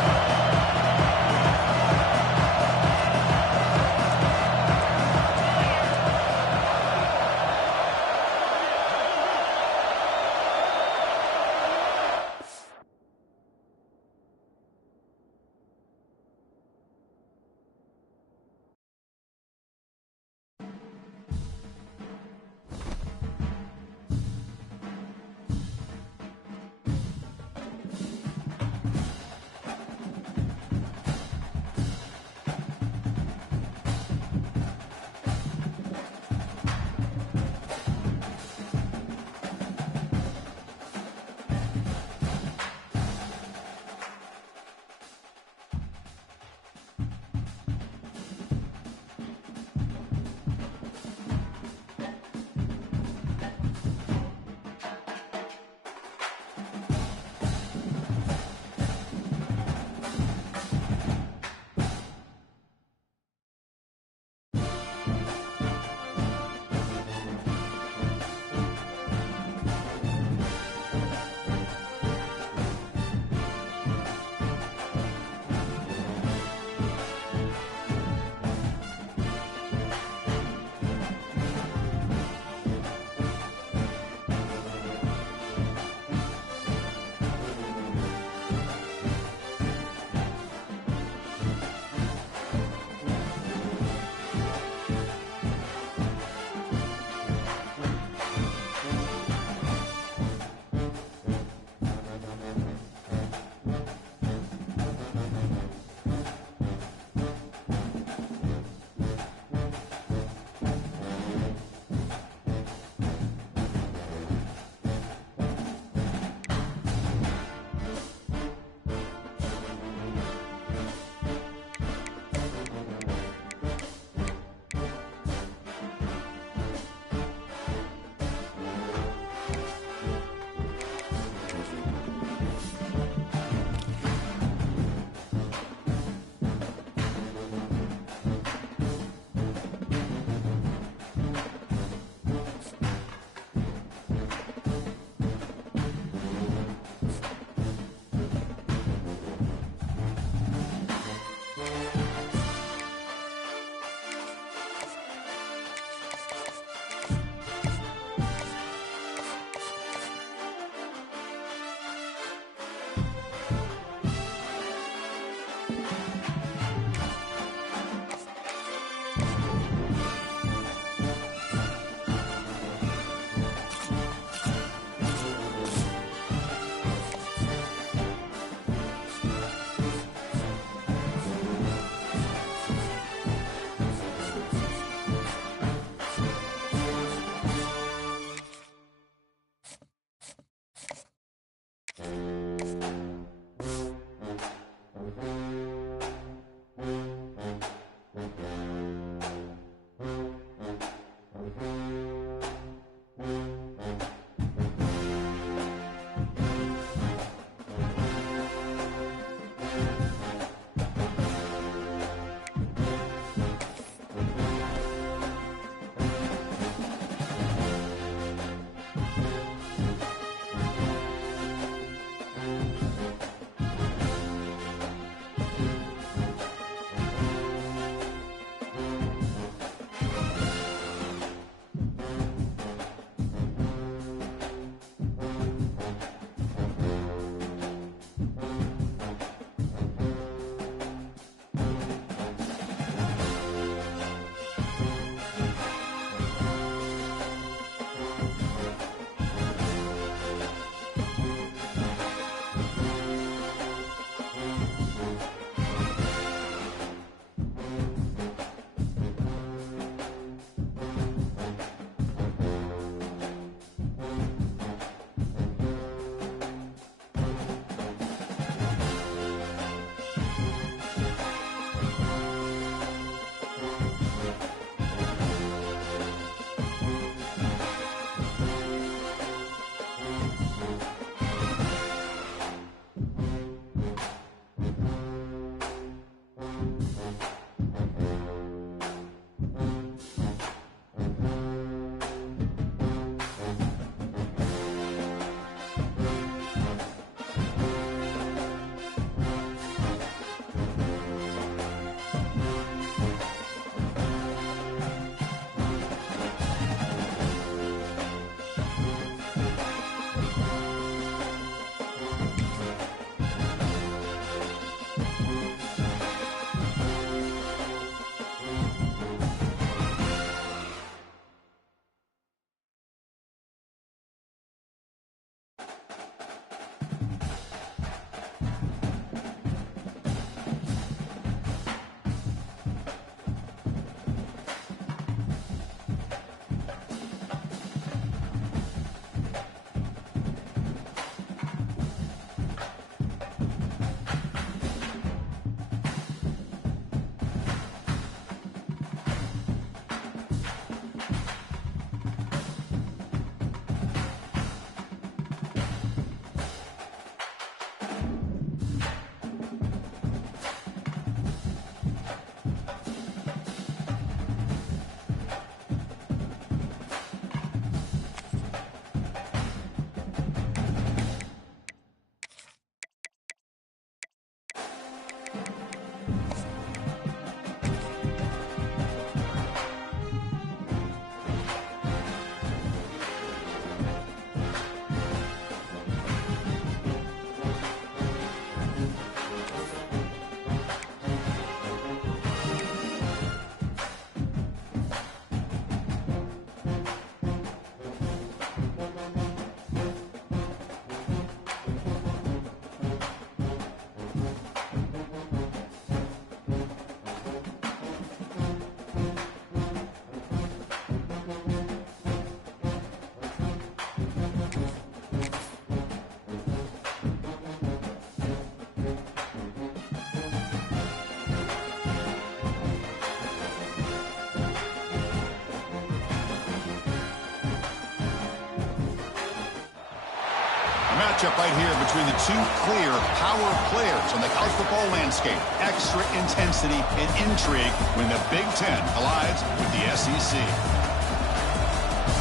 matchup right here between the two clear power players on the college football landscape. Extra intensity and intrigue when the Big Ten collides with the SEC.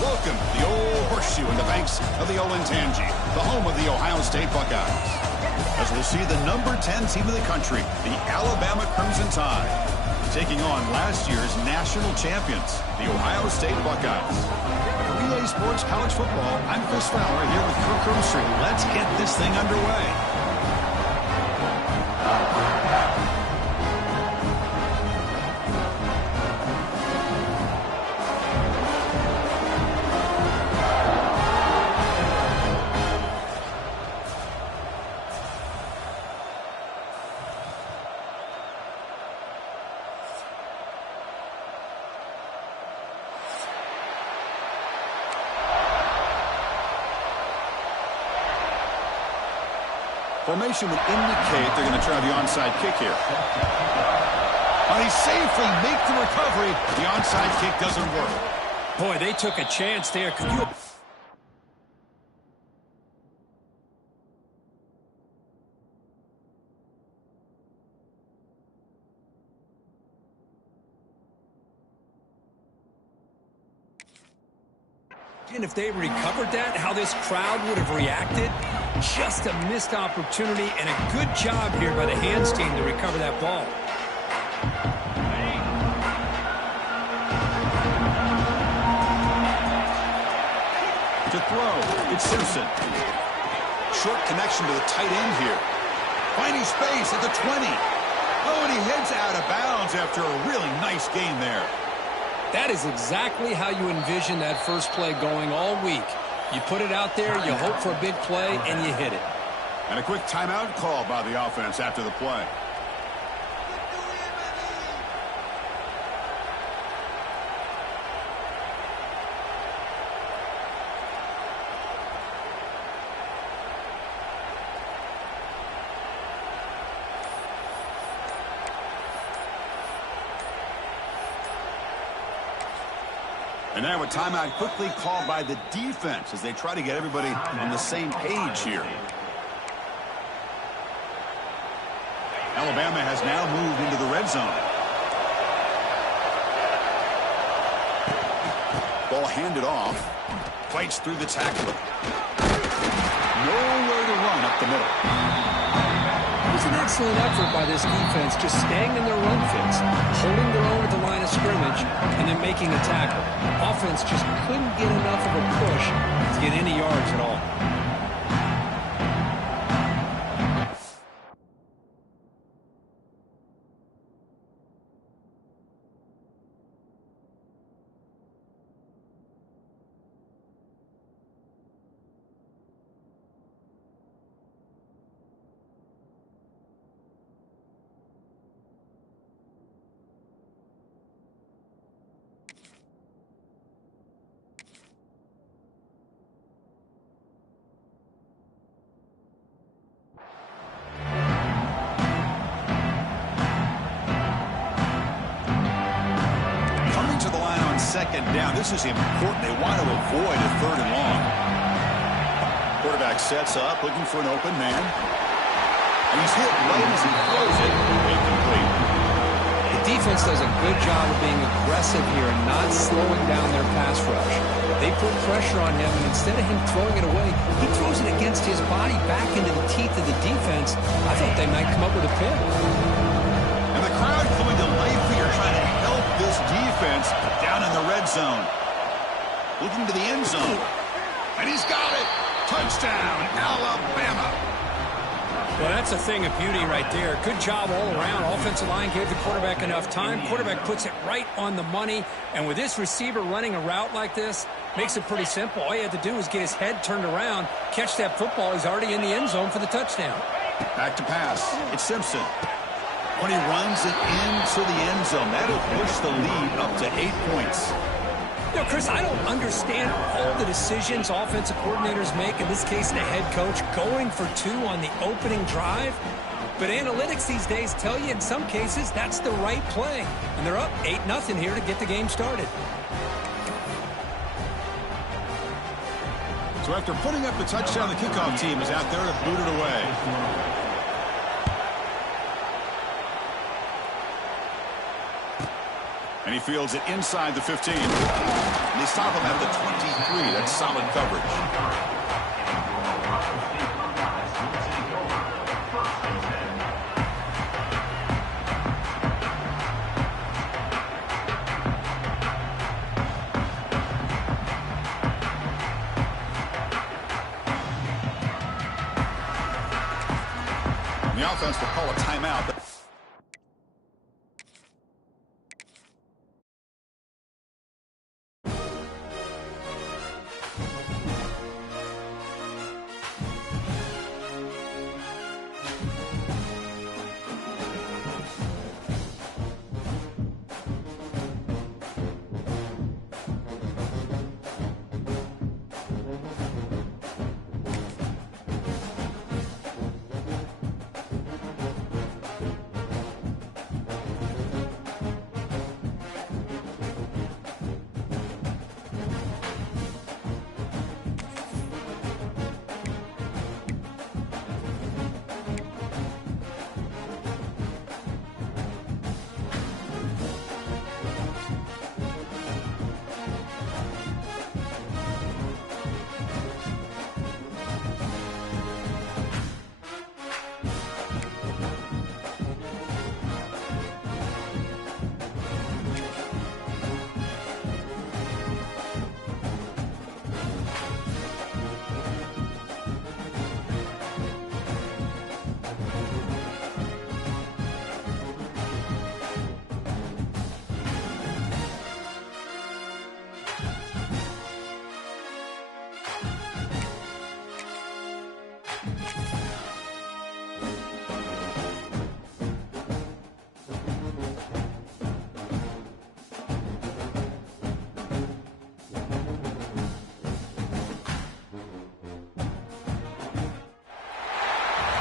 Welcome to the old horseshoe in the banks of the Olentangy, the home of the Ohio State Buckeyes. As we'll see the number 10 team in the country, the Alabama Crimson Tide, taking on last year's national champions, the Ohio State Buckeyes. For EA Sports College Football, I'm Chris Fowler here with Kirk Herbstreit. Let's get this thing underway. Formation would indicate they're going to try the onside kick here. They safely make the recovery, but the onside kick doesn't work. Boy, they took a chance there. Could you... And if they recovered that, how this crowd would have reacted? Just a missed opportunity and a good job here by the hands team to recover that ball. To throw, it's Simpson. Short connection to the tight end here. Finding space at the 20. Oh, and he heads out of bounds after a really nice gain there. That is exactly how you envision that first play going all week. You put it out there, you hope for a big play, and you hit it. And a quick timeout call by the offense after the play. And now a timeout quickly called by the defense as they try to get everybody on the same page here. Alabama has now moved into the red zone. Ball handed off. Fights through the tackler. Nowhere to run up the middle. It was an excellent effort by this defense, just staying in their run fits, holding their own at the line of scrimmage, and then making a tackle. Offense just couldn't get enough of a push to get any yards at all. Second down. This is important. They want to avoid a third and long. Quarterback sets up, looking for an open man. And he's hit right as he throws it. Incomplete. The defense does a good job of being aggressive here and not slowing down their pass rush. They put pressure on him, and instead of him throwing it away, he throws it against his body back into the teeth of the defense. I thought they might come up with a pick. And the crowd coming to life here, trying to help this defense down in the red zone. Looking to the end zone. And he's got it. Touchdown, Alabama. Well, that's a thing of beauty right there. Good job all around. Offensive line gave the quarterback enough time. Quarterback puts it right on the money. And with this receiver running a route like this, makes it pretty simple. All you have to do is get his head turned around, catch that football. He's already in the end zone for the touchdown. Back to pass. It's Simpson. When he runs it into the end zone, that'll push the lead up to 8 points. You know, Chris, I don't understand all the decisions offensive coordinators make, in this case the head coach, going for 2 on the opening drive. But analytics these days tell you in some cases that's the right play. And they're up 8-0 here to get the game started. So after putting up the touchdown, the kickoff team is out there to boot it away. And he fields it inside the 15. And they stop him at the 23. That's solid coverage. The offense will call a timeout.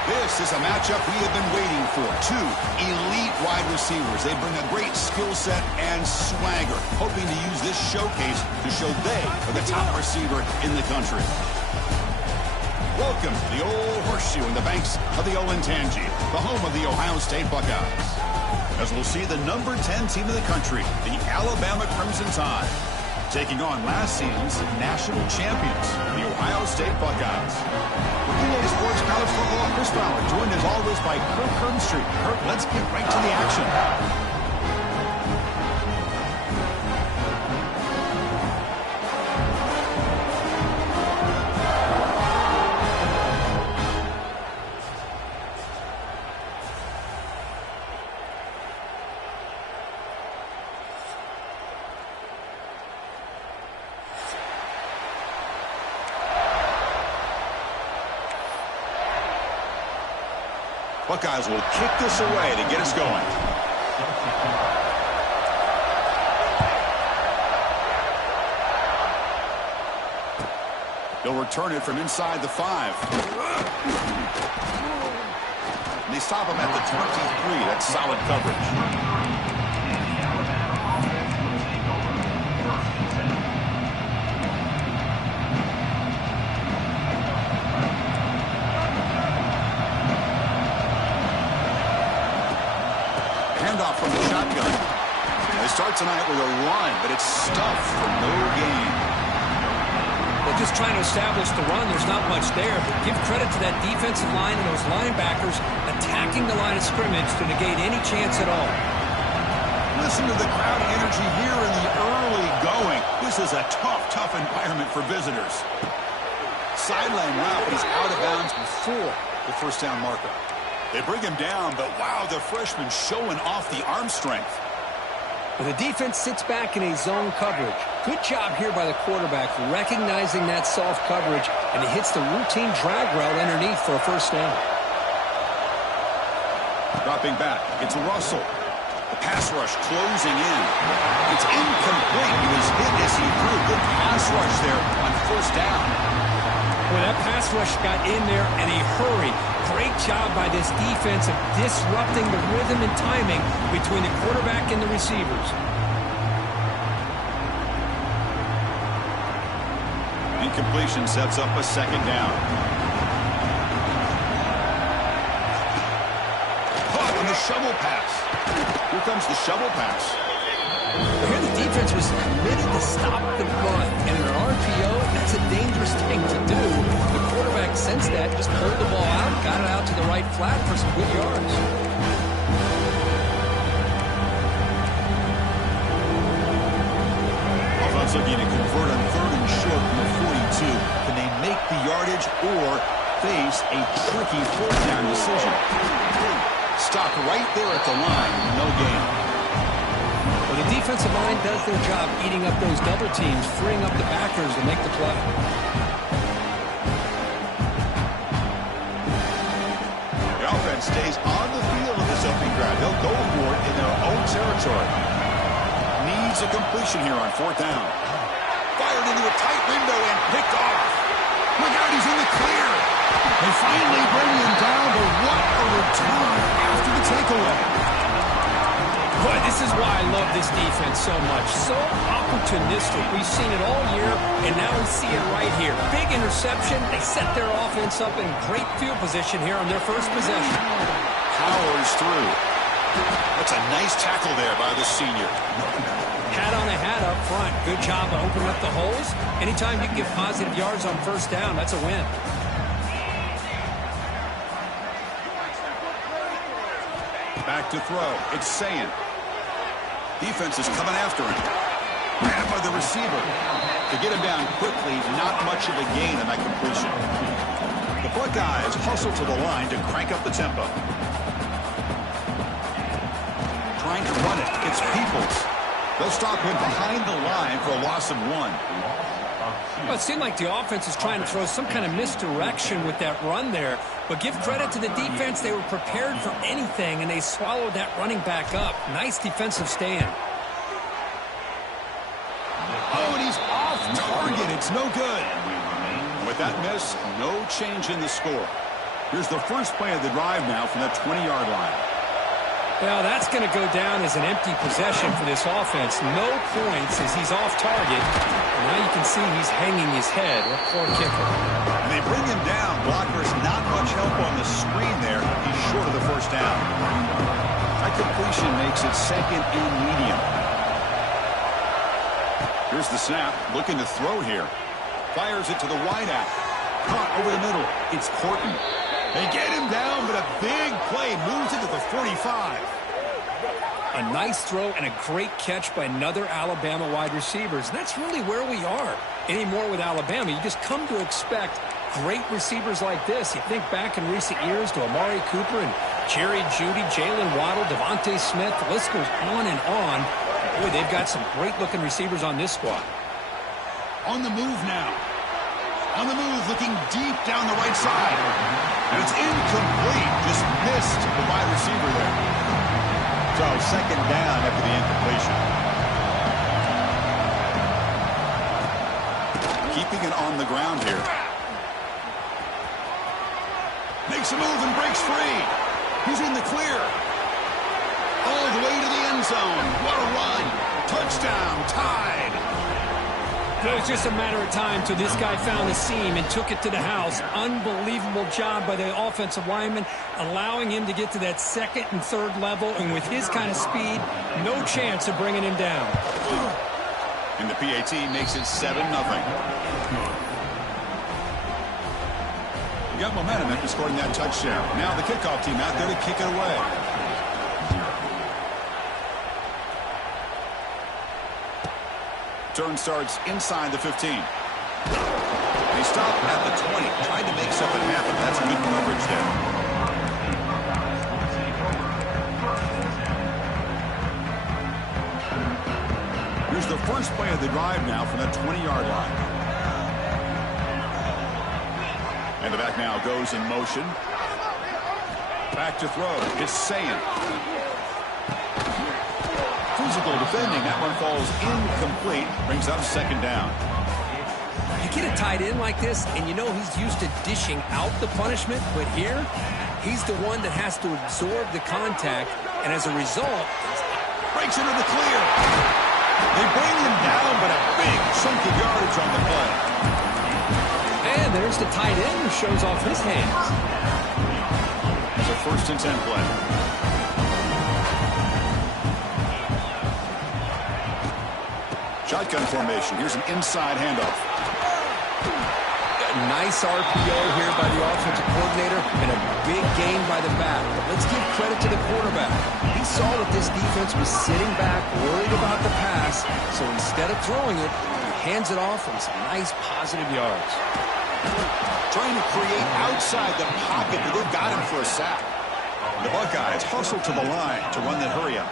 This is a matchup we have been waiting for. Two elite wide receivers. They bring a great skill set and swagger, hoping to use this showcase to show they are the top receiver in the country. Welcome to the Old Horseshoe in the banks of the Olentangy, the home of the Ohio State Buckeyes. As we'll see the number 10 team in the country, the Alabama Crimson Tide, taking on last season's national champions, the Ohio State Buckeyes. EA Sports College Football, Chris Fowler, joined as always by Kirk Herbstreit. Kirk, let's get right to the action. Buckeyes will kick this away to get us going. They'll return it from inside the 5. And they stop him at the 23. That's solid coverage. Handoff from the shotgun. They start tonight with a run, but it's stuffed for no gain. They're just trying to establish the run. There's not much there. Give credit to that defensive line and those linebackers attacking the line of scrimmage to negate any chance at all. Listen to the crowd energy here in the early going. This is a tough environment for visitors. Sideline route, but he's out of bounds before the first down marker. They bring him down, but wow, the freshman showing off the arm strength. Well, the defense sits back in a zone coverage. Good job here by the quarterback, recognizing that soft coverage, and he hits the routine drag route underneath for a first down. Dropping back, it's Russell. The pass rush closing in. It's incomplete. He was hit as he threw. Good pass rush there on first down. Well, that pass rush got in there in a hurry. Great job by this defense of disrupting the rhythm and timing between the quarterback and the receivers. In completion sets up a second down. Caught on the shovel pass. Here comes the shovel pass. Here the defense was committed to stop the run. And in an RPO, that's a dangerous thing to do. The quarterback sensed that, just pulled the ball out, got it out to the right flat for some good yards. Offense looking to convert on 3rd and short from the 42. Can they make the yardage or face a tricky 4th down decision? Stopped right there at the line. No gain. Well, the defensive line does their job eating up those double teams, freeing up the backers to make the play. The offense stays on the field in this opening drive. They'll go for it in their own territory. Needs a completion here on 4th down. Fired into a tight window and picked off. Look out, he's in the clear. They finally bring him down, but what a return after the takeaway. Boy, this is why I love this defense so much. So opportunistic. We've seen it all year, and now we see it right here. Big interception. They set their offense up in great field position here on their first possession. Powers through. That's a nice tackle there by the senior. Hat on a hat up front. Good job of opening up the holes. Anytime you can get positive yards on 1st down, that's a win. Back to throw. It's Sayin. Defense is coming after him. Grabbed by the receiver. To get him down quickly, not much of a gain on that completion. The Buckeyes hustle to the line to crank up the tempo. Trying to run it. It's Peoples. They'll stop him behind the line for a loss of 1. Well, it seemed like the offense is trying to throw some kind of misdirection with that run there. But give credit to the defense. They were prepared for anything, and they swallowed that running back up. Nice defensive stand. Oh, and he's off target. It's no good. With that miss, no change in the score. Here's the first play of the drive now from the 20-yard line. Well, that's going to go down as an empty possession for this offense. No points as he's off target. And now you can see he's hanging his head. What poor kicker. And they bring him down. Blockers not much help on the screen there. He's short of the 1st down. That completion makes it 2nd and medium. Here's the snap. Looking to throw here. Fires it to the wideout. Caught over the middle. It's Corton. They get him down, but a big play moves it to the 45. A nice throw and a great catch by another Alabama wide receivers. That's really where we are. Anymore with Alabama, you just come to expect great receivers like this. You think back in recent years to Amari Cooper and Jerry Jeudy, Jalen Waddle, Devontae Smith. The list goes on and on. Boy, they've got some great-looking receivers on this squad. On the move now. On the move, looking deep down the right side. And it's incomplete. Just missed the wide receiver there. So 2nd down after the incompletion. Keeping it on the ground here. Makes a move and breaks free. He's in the clear. All the way to the end zone. What a run. Touchdown. Tied. It was just a matter of time till this guy found a seam and took it to the house. Unbelievable job by the offensive lineman, allowing him to get to that 2nd and 3rd level. And with his kind of speed, no chance of bringing him down. And the PAT makes it 7-0. You got momentum after scoring that touchdown. Now the kickoff team out there to kick it away. Turn starts inside the 15. They stop at the 20, trying to make something happen. That's good coverage there. Here's the first play of the drive now from the 20-yard line. And the back now goes in motion. Back to throw. It's Sayin. Physical defending. That one falls incomplete. Brings up 2nd down. You get a tight end like this, and you know he's used to dishing out the punishment, but here, he's the one that has to absorb the contact, and as a result, breaks into the clear. They bring him down, but a big chunk of yardage on the play. And there's the tight end who shows off his hands. It's a 1st and 10 play. Shotgun formation. Here's an inside handoff. A nice RPO here by the offensive coordinator and a big gain by the back. But let's give credit to the quarterback. He saw that this defense was sitting back, worried about the pass. So instead of throwing it, he hands it off and some nice positive yards. Trying to create outside the pocket, but they've got him for a sack. The Buckeyes hustle to the line to run the hurry up.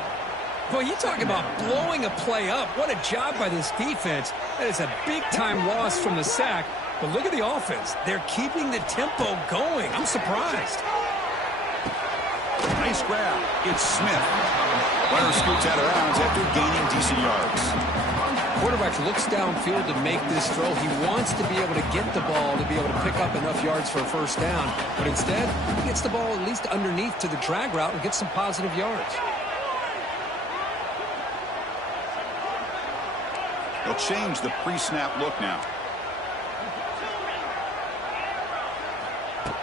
Boy, you talk about blowing a play up. What a job by this defense. That is a big-time loss from the sack. But look at the offense. They're keeping the tempo going. I'm surprised. Nice grab. It's Smith. Runner scoots out of bounds after gaining decent yards. Quarterback looks downfield to make this throw. He wants to be able to get the ball to be able to pick up enough yards for a 1st down. But instead, he gets the ball at least underneath to the drag route and gets some positive yards. They'll change the pre-snap look now.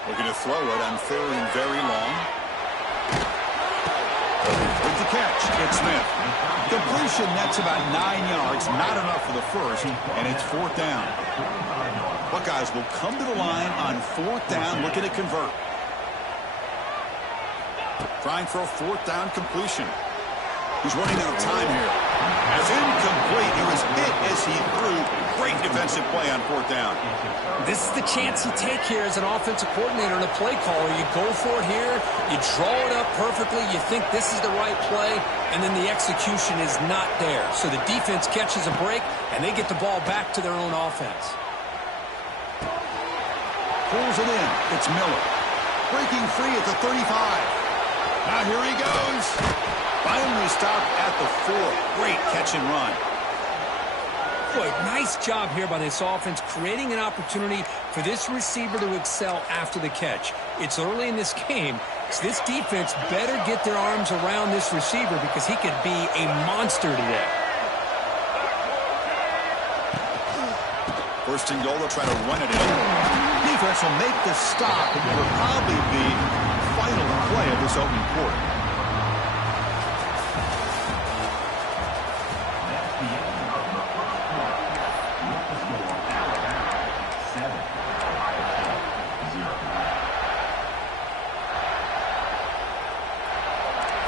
Looking to throw it on 3rd and very long. With the catch, it's Smith. Completion, that's about 9 yards. Not enough for the 1st, and it's 4th down. Buckeyes will come to the line on 4th down, looking to convert. Trying for a 4th down completion. He's running out of time here. As incomplete, he was hit as he threw. Great defensive play on 4th down. This is the chance you take here as an offensive coordinator and a play caller. You go for it here, you draw it up perfectly, you think this is the right play, and then the execution is not there. So the defense catches a break, and they get the ball back to their own offense. Pulls it in. It's Miller. Breaking free at the 35. Now here he goes. Finally stopped at the 4. Great catch and run. Boy, nice job here by this offense, creating an opportunity for this receiver to excel after the catch. It's early in this game, so this defense better get their arms around this receiver because he could be a monster today. 1st and goal, they'll try to run it in. Defense will make the stop, and it will probably be the final play of this opening quarter.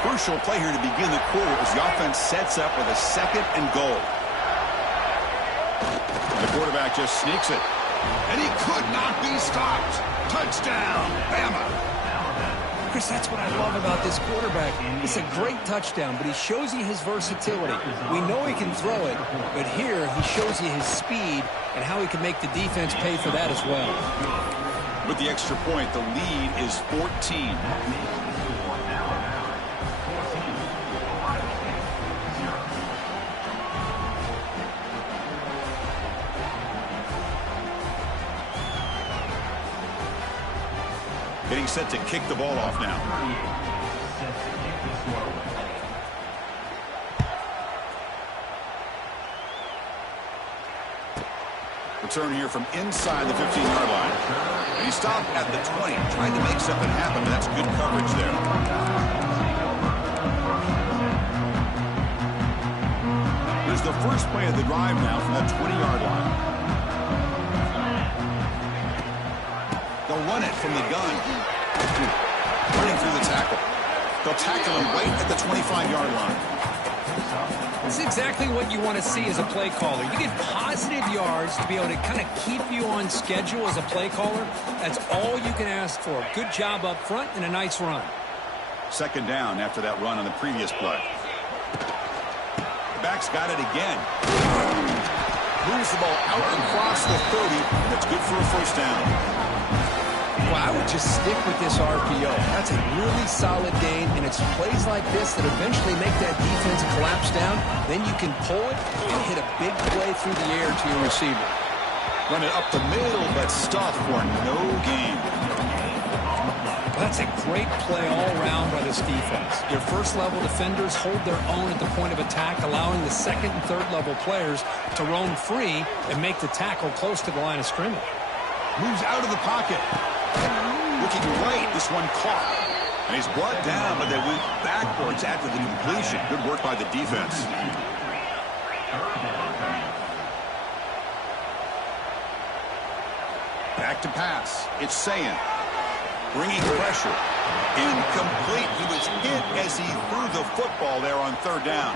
Crucial play here to begin the quarter as the offense sets up with a 2nd and goal. The quarterback just sneaks it. And he could not be stopped. Touchdown, Bama. Chris, that's what I love about this quarterback. It's a great touchdown, but he shows you his versatility. We know he can throw it, but here he shows you his speed and how he can make the defense pay for that as well. With the extra point, the lead is 14. Getting set to kick the ball off now. Return here from inside the 15-yard line. And he stopped at the 20, trying to make something happen, but that's good coverage there. There's the first play of the drive now from that 20-yard line. They'll run it from the gun. Running through the tackle. They'll tackle him right at the 25-yard line. This is exactly what you want to see as a play caller. You get positive yards to be able to kind of keep you on schedule as a play caller. That's all you can ask for. Good job up front and a nice run. 2nd down after that run on the previous play. The back's got it again. Moves the ball out and across the 30. That's good for a 1st down. Well, I would just stick with this RPO. That's a really solid gain, and it's plays like this that eventually make that defense collapse down. Then you can pull it and hit a big play through the air to your receiver. Run it up the middle, but stuffed for no gain. Well, that's a great play all around by this defense. Your first-level defenders hold their own at the point of attack, allowing the 2nd and 3rd level players to roam free and make the tackle close to the line of scrimmage. Moves out of the pocket. Looking right. This one caught. And he's brought down, but they went backwards after the completion. Good work by the defense. Back to pass. It's Sayan. Bringing pressure. Incomplete. He was hit as he threw the football there on third down.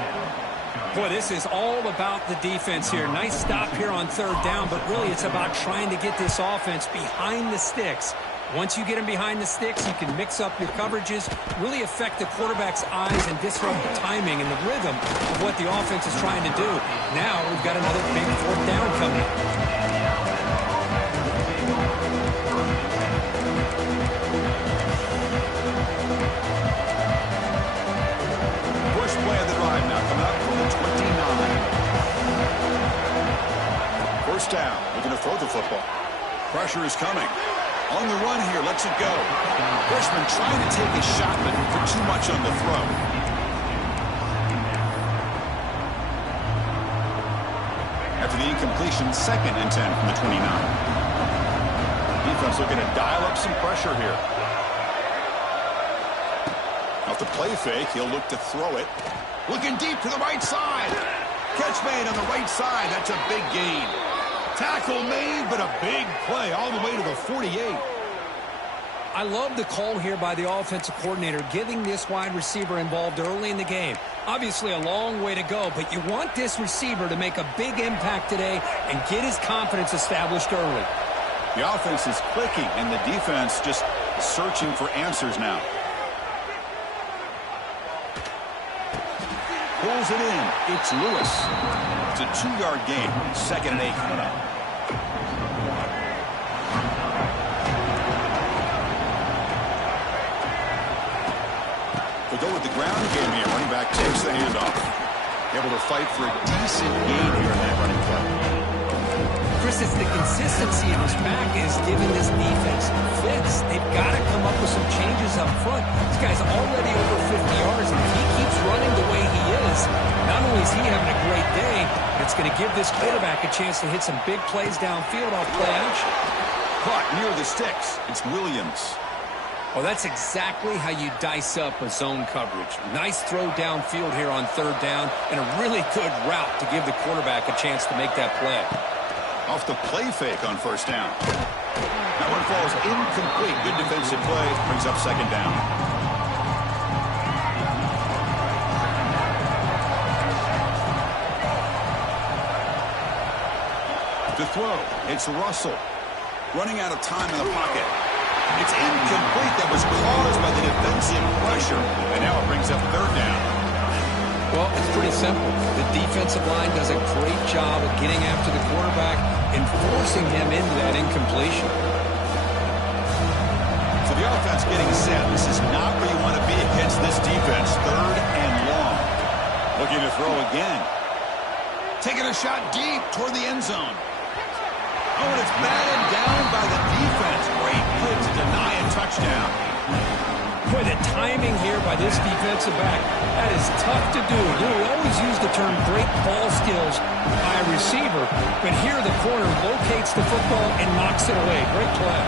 Boy, this is all about the defense here. Nice stop here on third down, but really it's about trying to get this offense behind the sticks. Once you get them behind the sticks, you can mix up your coverages, really affect the quarterback's eyes and disrupt the timing and the rhythm of what the offense is trying to do. Now we've got another big fourth down coming. First play of the drive now coming up from the 29. First down, looking to throw the football. Pressure is coming. On the run here, lets it go. Freshman trying to take a shot, but put too much on the throw. After the incompletion, 2nd and 10 from the 29. Defense looking to dial up some pressure here. Off the play fake, he'll look to throw it. Looking deep to the right side. Catch made on the right side. That's a big gain. Tackle made, but a big play all the way to the 48. I love the call here by the offensive coordinator, getting this wide receiver involved early in the game. Obviously a long way to go, but you want this receiver to make a big impact today and get his confidence established early. The offense is clicking, and the defense just searching for answers now. Pulls it in. It's Lewis. It's a 2-yard gain. 2nd and 8 coming up. They go with the ground game here. Running back takes the handoff. Able to fight for a decent gain here in that running play. Chris, it's the consistency of his back is giving this defense fits. They've got to come up with some changes up front. This guy's already over 50 yards, and if he keeps running the way he is, not only is he having a great day, it's going to give this quarterback a chance to hit some big plays downfield off play action. Caught near the sticks. It's Williams. Well, that's exactly how you dice up a zone coverage. Nice throw downfield here on third down, and a really good route to give the quarterback a chance to make that play. Off the play fake on first down. That one falls incomplete. Good defensive play. Brings up 2nd down. To throw, it's Russell. Running out of time in the pocket. It's incomplete. That was caused by the defensive pressure. And now it brings up 3rd down. Well, it's pretty simple. The defensive line does a great job of getting after the quarterback and forcing him into that incompletion. So the offense getting set. This is not where you want to be against this defense. 3rd and long. Looking to throw again. Taking a shot deep toward the end zone. Oh, and it's batted down by the defense. Great play to deny a touchdown. Boy, the timing here by this defensive back, that is tough to do. You know, we always use the term great ball skills by a receiver, but here the corner locates the football and knocks it away. Great play.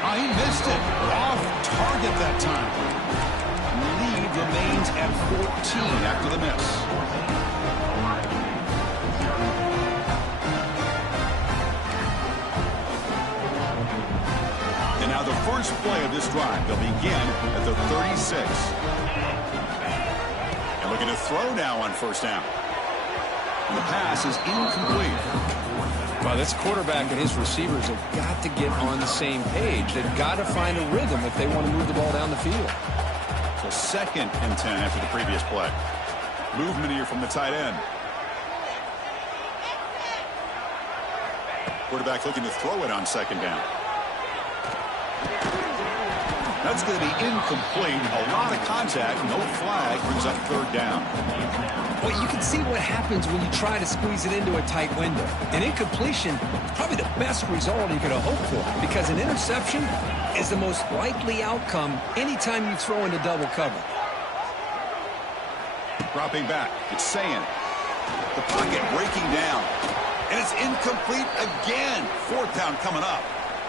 Oh, he missed it. Off target that time. Lead remains at 14 after the miss. The first play of this drive, they'll begin at the 36. And looking to throw now on first down. And the pass is incomplete. Well, this quarterback and his receivers have got to get on the same page. They've got to find a rhythm if they want to move the ball down the field. So 2nd and 10 after the previous play. Movement here from the tight end. Quarterback looking to throw it on 2nd down. That's going to be incomplete. A lot of contact. No flag. Brings up 3rd down. Well, you can see what happens when you try to squeeze it into a tight window. An incompletion, probably the best result you could have hoped for, because an interception is the most likely outcome anytime you throw into double cover. Dropping back. It's saying the pocket breaking down. And it's incomplete again. Fourth down coming up.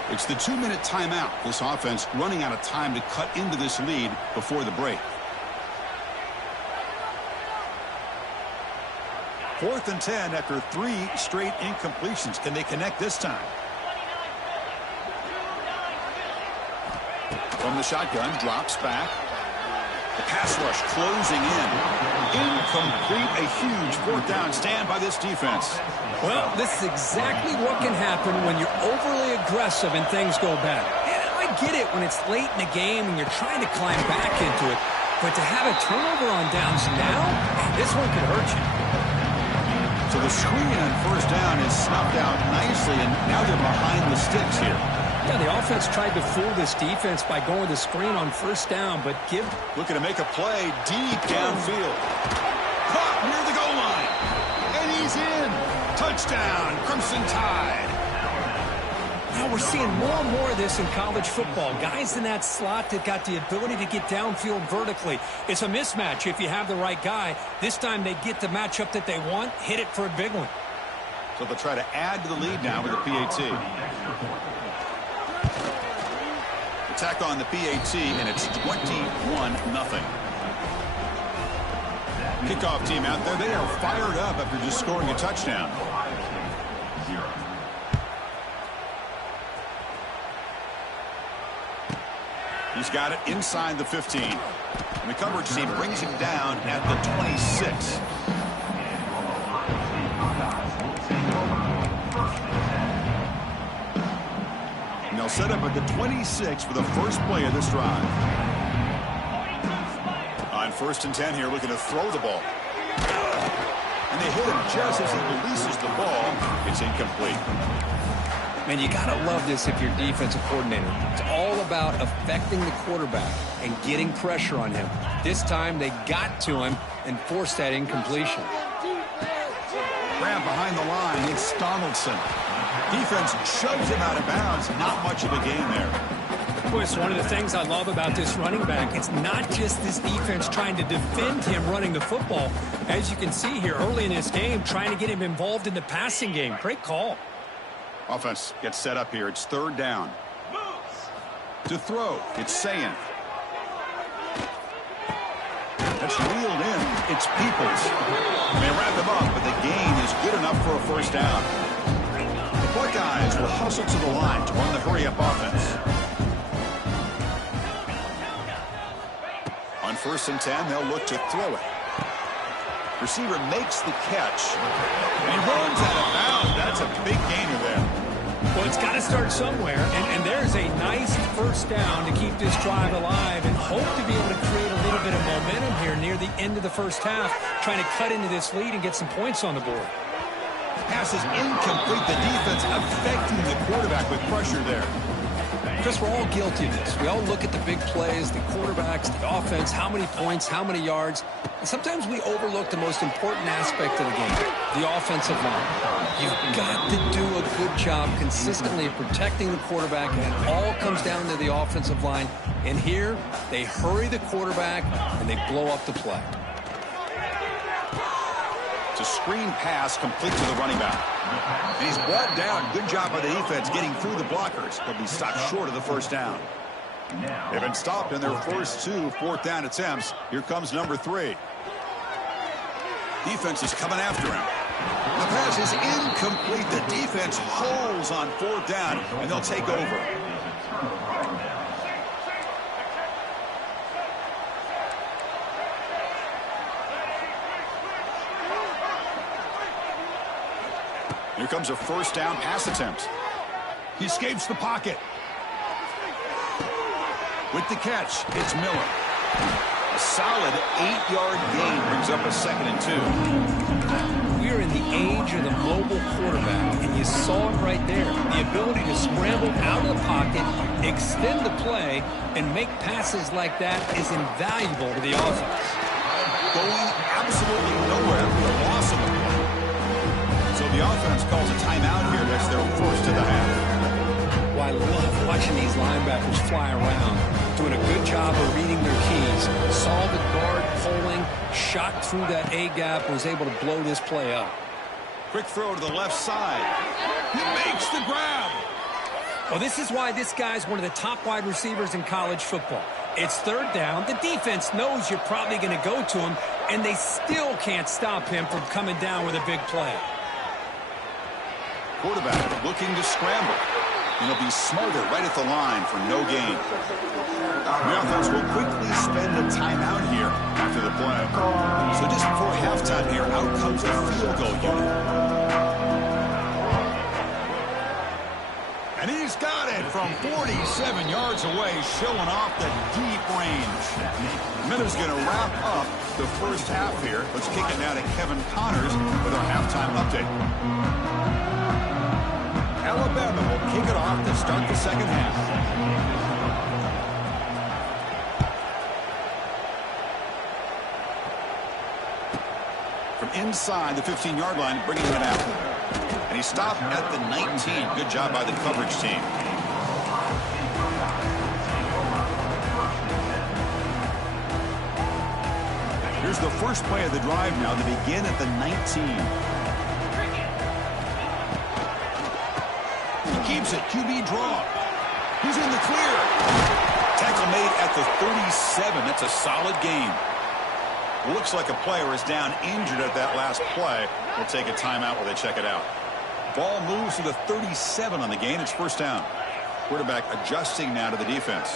It's the 2-minute timeout. This offense running out of time to cut into this lead before the break. 4th and 10 after 3 straight incompletions. Can they connect this time? From the shotgun, drops back. The pass rush closing in. Incomplete, a huge 4th down stand by this defense. Well, this is exactly what can happen when you're overly aggressive and things go bad. And I get it when it's late in the game and you're trying to climb back into it. But to have a turnover on downs now, this one could hurt you. So the screen on 1st down is snuffed out nicely, and now they're behind the sticks here. Yeah, the offense tried to fool this defense by going the screen on 1st down, but looking to make a play deep downfield. Caught near the goal line. And he's in. Touchdown, Crimson Tide. Now we're seeing more and more of this in college football. Guys in that slot that got the ability to get downfield vertically. It's a mismatch if you have the right guy. This time they get the matchup that they want, hit it for a big one. So they'll try to add to the lead now with the PAT. Attack on the PAT, and it's 21-0. Kickoff team out there. They are fired up after just scoring a touchdown. He's got it inside the 15. And the coverage team brings him down at the 26. And they'll set up at the 26 for the first play of this drive. On 1st and 10 here, looking to throw the ball. And they hit him just as he releases the ball. It's incomplete. Man, you got to love this if you're defensive coordinator. It's all about affecting the quarterback and getting pressure on him. This time they got to him and forced that incompletion. Grab behind the line. It's Donaldson. Defense shoves him out of bounds. Not much of a gain there. Boy, it's one of the things I love about this running back. It's not just this defense trying to defend him running the football. As you can see here early in this game, trying to get him involved in the passing game. Great call. Offense gets set up here. It's 3rd down. To throw, it's Saying. That's reeled in. It's Peoples. They wrap him up, but the gain is good enough for a 1st down. The Buckeyes will hustle to the line to run the hurry-up offense. On 1st and 10, they'll look to throw it. Receiver makes the catch. And he runs out of bounds. That's a big gainer there. Well, it's got to start somewhere, and there's a nice 1st down to keep this drive alive and hope to be able to create a little bit of momentum here near the end of the 1st half, trying to cut into this lead and get some points on the board. Pass is incomplete. The defense affecting the quarterback with pressure there. Chris, we're all guilty of this. We all look at the big plays, the quarterbacks, the offense, how many points, how many yards. And sometimes we overlook the most important aspect of the game, the offensive line. You've got to do a good job consistently protecting the quarterback, and it all comes down to the offensive line. And here, they hurry the quarterback, and they blow up the play. It's a screen pass complete to the running back. And he's brought down. Good job by the defense getting through the blockers. He'll be stopped short of the 1st down. They've been stopped in their first 2 4th down attempts. Here comes number 3. Defense is coming after him. The pass is incomplete. The defense holds on 4th down, and they'll take over. Here comes a 1st down pass attempt. He escapes the pocket. With the catch, it's Miller. A solid 8-yard gain brings up a 2nd and 2. We are in the age of the mobile quarterback, and you saw it right there. The ability to scramble out of the pocket, extend the play, and make passes like that is invaluable to the offense. Going absolutely nowhere for the loss of the play. So the offense calls a timeout here. That's their 1st of the half. Well, I love watching these linebackers fly around, doing a good job of reading their keys. Saw the guard pulling, shot through that A-gap, was able to blow this play up. Quick throw to the left side. He makes the grab. Well, this is why this guy's one of the top wide receivers in college football. It's third down. The defense knows you're probably going to go to him, and they still can't stop him from coming down with a big play. Quarterback looking to scramble. And he'll be smothered right at the line for no gain. The offense will quickly spend a timeout here after the play. So just before halftime here, out comes the field goal unit. And he's got it from 47 yards away, showing off the deep range. Miller's going to wrap up the first half here. Let's kick it now to Kevin Connors with our halftime update. Alabama will kick it off to start the second half. From inside the 15-yard line, bringing it out. And he stopped at the 19. Good job by the coverage team. Here's the first play of the drive now to begin at the 19. Keeps it, QB draw. He's in the clear. Tackle made at the 37. That's a solid gain. Looks like a player is down injured at that last play. We'll take a timeout while they check it out. Ball moves to the 37 on the gain. It's first down. Quarterback adjusting now to the defense.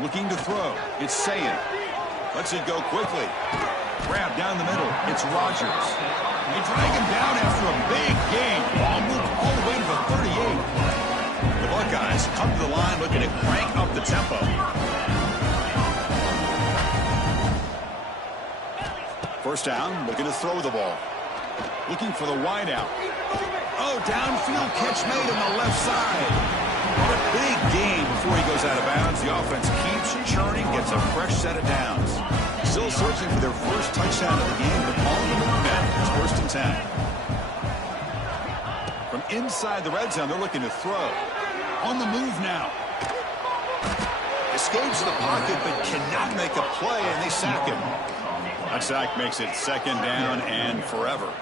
Looking to throw. It's Sayin. Lets it go quickly. Grab down the middle. It's Rodgers. They drag him down after a big gain. Ball moved all the way to the 38. The Buckeyes come to the line looking to crank up the tempo. First down, looking to throw the ball. Looking for the wideout. Oh, downfield catch made on the left side. And a big gain before he goes out of bounds. The offense keeps churning, gets a fresh set of downs. Still searching for their first touchdown of the game, but on the move now. It's first and 10. From inside the red zone, they're looking to throw. On the move now. Escapes the pocket, but cannot make a play, and they sack him. That sack makes it second down and forever.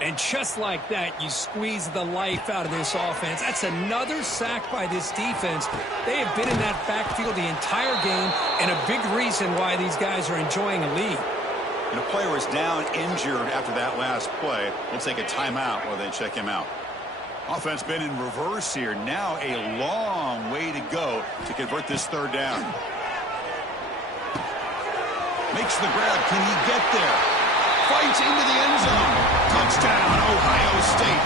And just like that, you squeeze the life out of this offense. That's another sack by this defense. They have been in that backfield the entire game, and a big reason why these guys are enjoying a lead. And a player is down injured after that last play. We'll take a timeout while they check him out. Offense been in reverse here. Now a long way to go to convert this third down. Makes the grab. Can he get there? Fights into the end zone. Touchdown, Ohio State.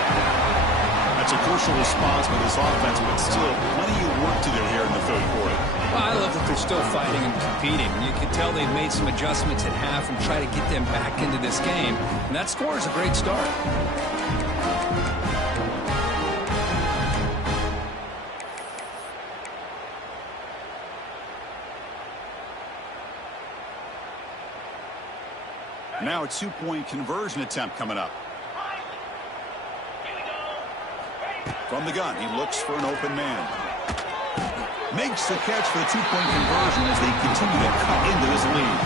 That's a crucial response by this offense, but still plenty of work to do here in the third quarter. Well, I love that they're still fighting and competing. You can tell they've made some adjustments at half and try to get them back into this game. And that score is a great start. Now a two-point conversion attempt coming up. From the gun, he looks for an open man. Makes the catch for the two-point conversion as they continue to cut into this lead.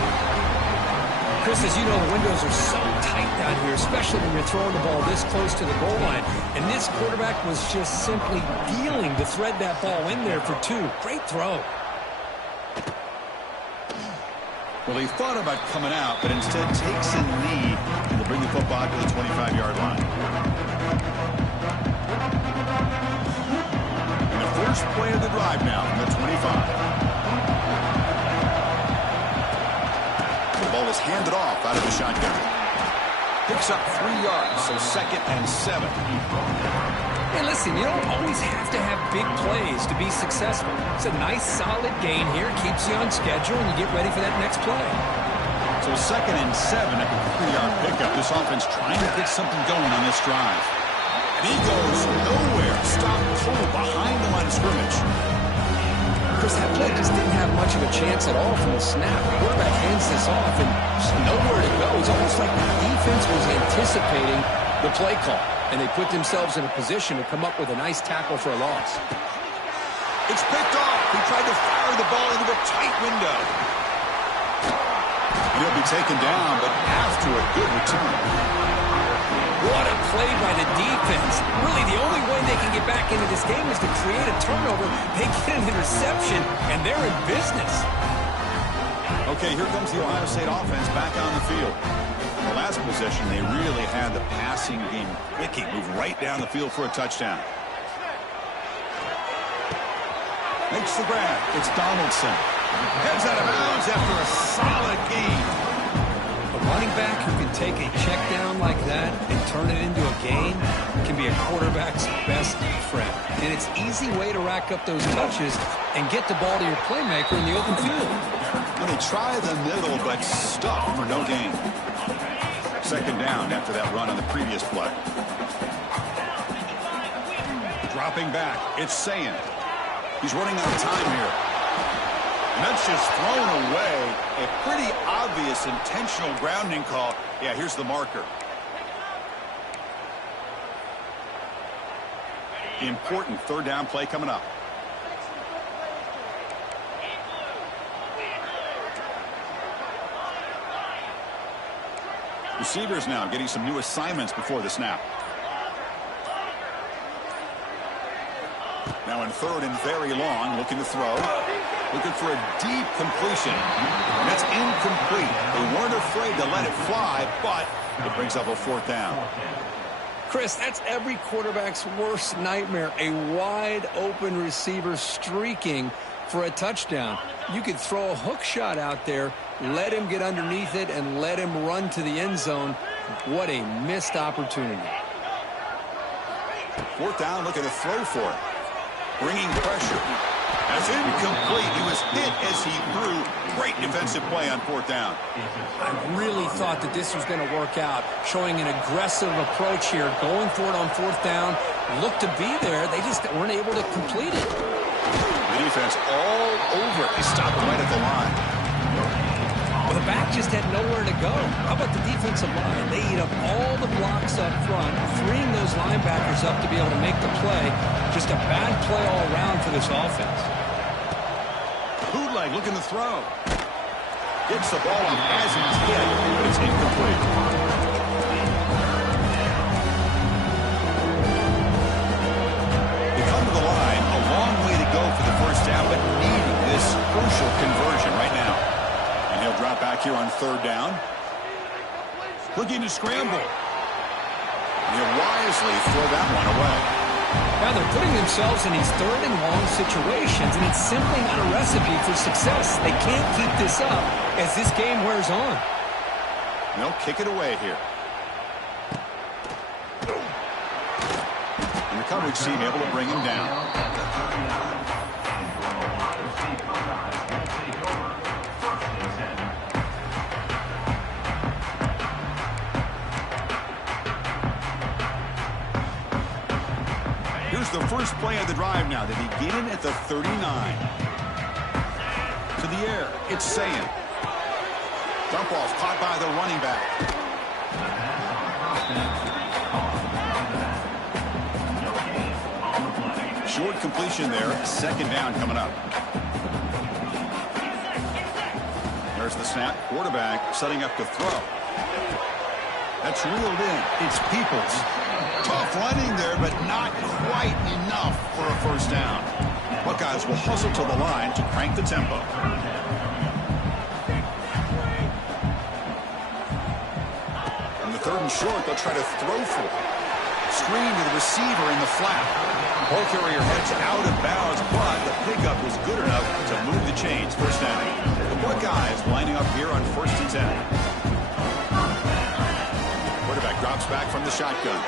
Chris, as you know, the windows are so tight down here, especially when you're throwing the ball this close to the goal line. And this quarterback was just simply dealing to thread that ball in there for two. Great throw. Well, he thought about coming out, but instead takes a knee and will bring the football to the 25-yard line. And the first play of the drive now from the 25. The ball is handed off out of the shotgun. Picks up 3 yards, so second and 7. Hey, listen, you don't always have to have big plays to be successful. It's a nice, solid gain here. Keeps you on schedule, and you get ready for that next play. So second and 7 after a 3-yard pickup. This offense trying to get something going on this drive. And he goes nowhere. Stop cold behind the line of scrimmage. Chris, that play just didn't have much of a chance at all from the snap. The quarterback hands this off, and just nowhere to go. It's almost like the defense was anticipating the play call, and they put themselves in a position to come up with a nice tackle for a loss. It's picked off. He tried to fire the ball into a tight window. He'll be taken down, but after a good return. What a play by the defense. Really, the only way they can get back into this game is to create a turnover. They get an interception, and they're in business. Okay, here comes the Ohio State offense back on the field. The last possession, they really had the passing game clicking. Move right down the field for a touchdown. Makes the grab. It's Donaldson. Heads out of bounds after a solid gain. A running back who can take a check down like that and turn it into a gain can be a quarterback's best friend. And it's an easy way to rack up those touches and get the ball to your playmaker in the open field. Well, they try the middle, but stuck for no gain. Second down after that run on the previous play. Dropping back, it's Sayin. He's running out of time here. And that's just thrown away. A pretty obvious intentional grounding call. Yeah, here's the marker. Important third down play coming up. Receivers now getting some new assignments before the snap. Now in third and very long, looking to throw. Looking for a deep completion. And that's incomplete. They weren't afraid to let it fly, but it brings up a fourth down. Chris, that's every quarterback's worst nightmare. A wide open receiver streaking for a touchdown. You could throw a hook shot out there, let him get underneath it, and let him run to the end zone. What a missed opportunity. Fourth down, looking to throw for it. Bringing pressure. That's incomplete. He was hit as he threw. Great defensive play on fourth down. I really thought that this was going to work out, showing an aggressive approach here, going for it on fourth down. Looked to be there. They just weren't able to complete it. The defense all over it. They stop him right at the line. Well, the back just had nowhere to go. How about the defensive line? They eat up all the blocks up front, freeing those linebackers up to be able to make the play. Just a bad play all around for this offense. Bootleg looking to throw. Gets the ball up as he's hit, but it's incomplete. They come to the line, a long way to go for the first down, but needing this crucial conversion right now. And he'll drop back here on third down. Looking to scramble. And he'll wisely throw that one away. Now they're putting themselves in these third and long situations, and it's simply not a recipe for success. They can't keep this up as this game wears on. And they'll kick it away here. And the coverage team able to bring him down. Here's the first play of the drive now. They begin at the 39. To the air, it's Sayin. Dump off caught by the running back. Short completion there. Second down coming up. There's the snap. Quarterback setting up to throw. That's reeled in. It's Peoples. Tough running there, but not quite enough for a first down. Buckeyes will hustle to the line to crank the tempo. On the third and short, they'll try to throw for it. Screen to the receiver in the flat. Ball carrier heads out of bounds, but the pickup was good enough to move the chains. First down. The Buckeyes lining up here on 1st and 10. Quarterback drops back from the shotgun.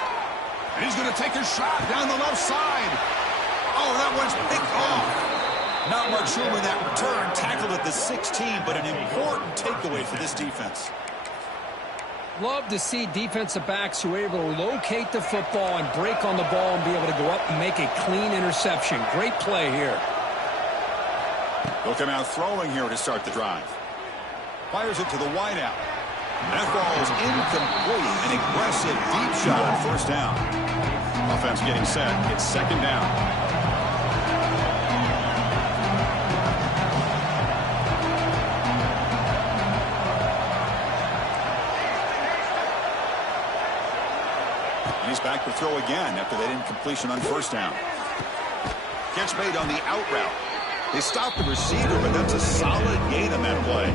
And he's going to take a shot down the left side. Oh, that one's picked off. Not much room in that return. Tackled at the 16, but an important takeaway for this defense. Love to see defensive backs who are able to locate the football and break on the ball and be able to go up and make a clean interception. Great play here. They'll come out throwing here to start the drive. Fires it to the wideout. That ball is incomplete. An aggressive deep shot on first down. Offense getting set. It's second down. back to throw again after that incompletion on first down. Catch made on the out route. They stopped the receiver, but that's a solid gain on that play.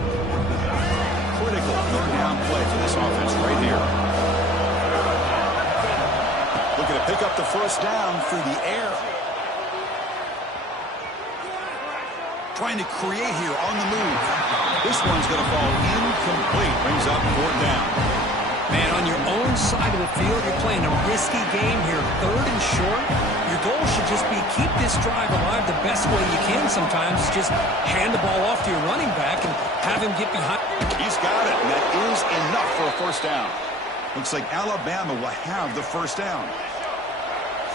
Critical third down play for this offense right here. Looking to pick up the first down through the air. Trying to create here on the move. This one's going to fall incomplete. Brings up fourth down. Man, on your own side of the field, you're playing a risky game here. Third and short. Your goal should just be keep this drive alive the best way you can sometimes. Just hand the ball off to your running back and have him get behind. He's got it, and that is enough for a first down. Looks like Alabama will have the first down.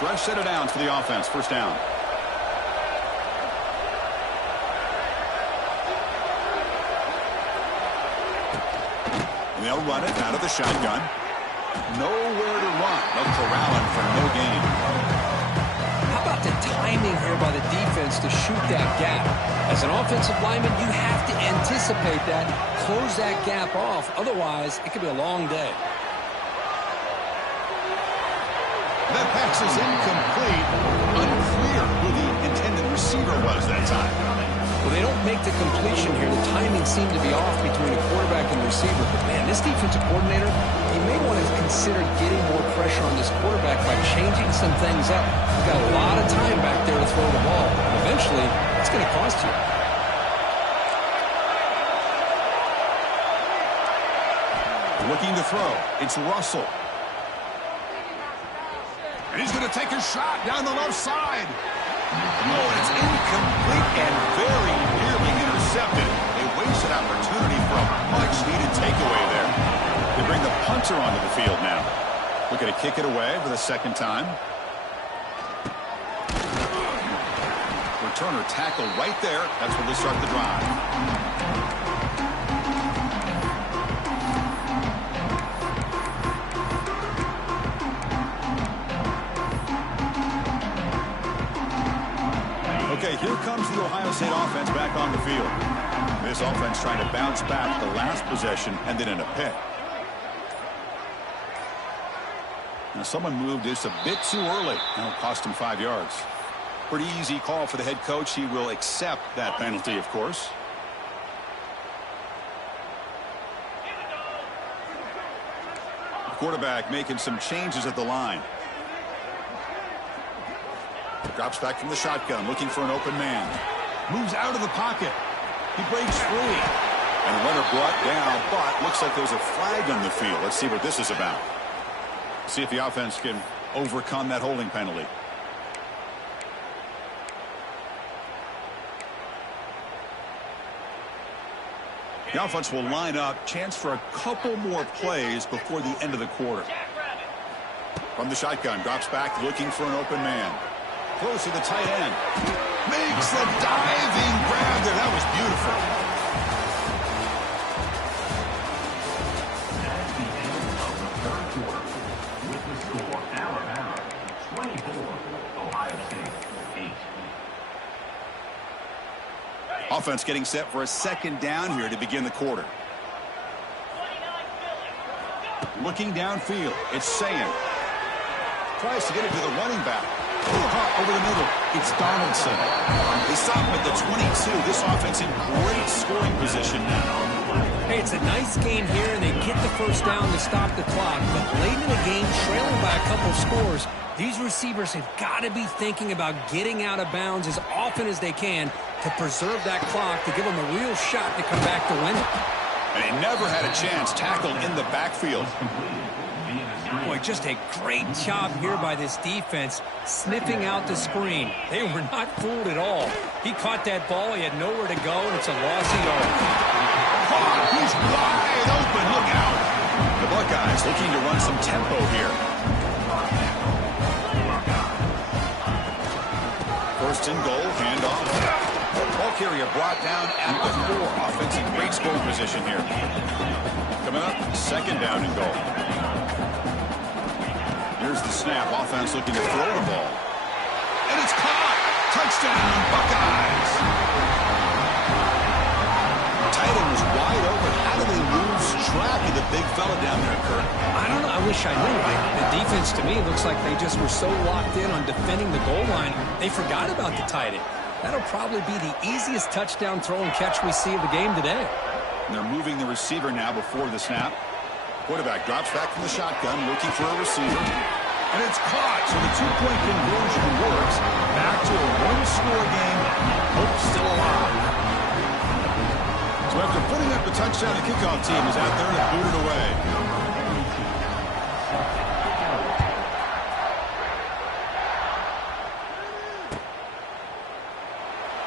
Fresh set of downs for the offense. First down. And they'll run it out of the shotgun. Nowhere to run. They'll corral him for no gain. How about the timing here by the defense to shoot that gap? As an offensive lineman, you have to anticipate that, close that gap off. Otherwise, it could be a long day. That pass is incomplete. Unclear who the intended receiver was that time. Well, they don't make the completion here. The timing seemed to be off between a quarterback and the receiver. But, man, this defensive coordinator, he may want to consider getting more pressure on this quarterback by changing some things up. You've got a lot of time back there to throw the ball. Eventually, it's going to cost you. Looking to throw. It's Russell. And he's going to take a shot down the left side. Oh, and it's incomplete and very nearly intercepted. A wasted opportunity for a much-needed takeaway there. They bring the punter onto the field now. Looking to kick it away for the second time. Returner tackle right there. That's where they start the drive. Okay, here comes the Ohio State offense back on the field. This offense trying to bounce back the last possession and then in a pick. Now someone moved this a bit too early. That'll cost him 5 yards. Pretty easy call for the head coach. He will accept that penalty, of course. The quarterback making some changes at the line. Drops back from the shotgun, looking for an open man. Moves out of the pocket. He breaks free. And the runner brought down, but looks like there's a flag on the field. Let's see what this is about. See if the offense can overcome that holding penalty. The offense will line up. Chance for a couple more plays before the end of the quarter. From the shotgun, drops back, looking for an open man. Close to the tight end. Makes the diving grab there. That was beautiful. That's the end of the third quarter. With the score, Alabama 24, Ohio State 8. Offense getting set for a second down here to begin the quarter. Looking downfield. It's Sayin. Tries to get it to the running back. Over the middle, it's Donaldson. They stop him at the 22. This offense in great scoring position now. Hey, it's a nice game here, and they get the first down to stop the clock. But late in the game, trailing by a couple scores, these receivers have got to be thinking about getting out of bounds as often as they can to preserve that clock, to give them a real shot to come back to win it. And he never had a chance tackled in the backfield. Boy, just a great job here by this defense, sniffing out the screen. They were not fooled at all. He caught that ball. He had nowhere to go, and it's a loss of yards. He's wide open. Look out. The Buckeyes looking to run some tempo here. First and goal, handoff. Ball carrier brought down at the 4. Offense in great scoring position here. Coming up, second down and goal. Here's the snap. Offense looking to throw the ball. And it's caught. Touchdown, Buckeyes. Tight end was wide open. How do they lose track of the big fella down there, Kurt? I don't know. I wish I knew. The defense, to me, looks like they just were so locked in on defending the goal line, they forgot about the tight end. That'll probably be the easiest touchdown throw and catch we see of the game today. And they're moving the receiver now before the snap. Quarterback drops back from the shotgun, looking for a receiver. And it's caught, so the two-point conversion works. Back to a one-score game. Hope still alive. So after putting up a touchdown, the kickoff team is out there to boot it away.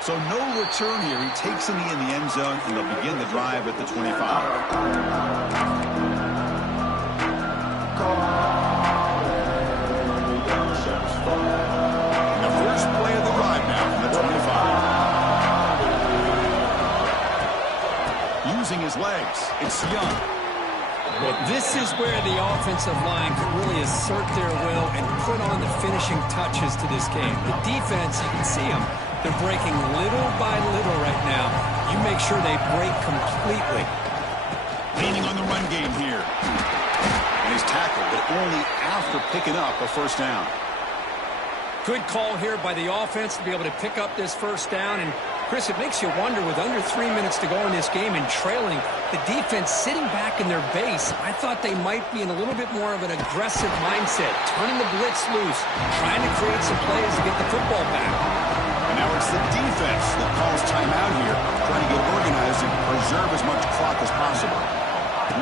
So no return here. He takes a knee in the end zone, and they'll begin the drive at the 25. Using his legs, it's Young. Well, this is where the offensive line can really assert their will and put on the finishing touches to this game. The defense, you can see them, they're breaking little by little right now. You make sure they break completely. Leaning on the run game here. And he's tackled, but only after picking up a first down. Good call here by the offense to be able to pick up this first down. And Chris, it makes you wonder, with under 3 minutes to go in this game and trailing, the defense sitting back in their base, I thought they might be in a little bit more of an aggressive mindset, turning the blitz loose, trying to create some plays to get the football back. And now it's the defense that calls timeout here, trying to get organized and preserve as much clock as possible.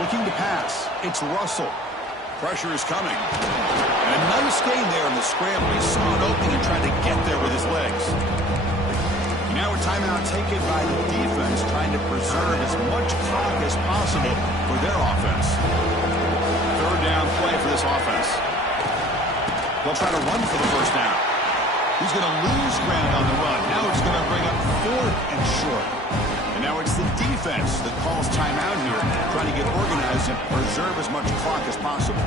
Looking to pass, it's Russell. Pressure is coming. And a nice gain there in the scramble. He saw an opening and tried to get there with his legs. Now a timeout taken by the defense, trying to preserve as much clock as possible for their offense. Third down play for this offense. They'll try to run for the first down. He's going to lose ground on the run. Now it's going to bring up fourth and short. And now it's the defense that calls timeout here, trying to get organized and preserve as much clock as possible.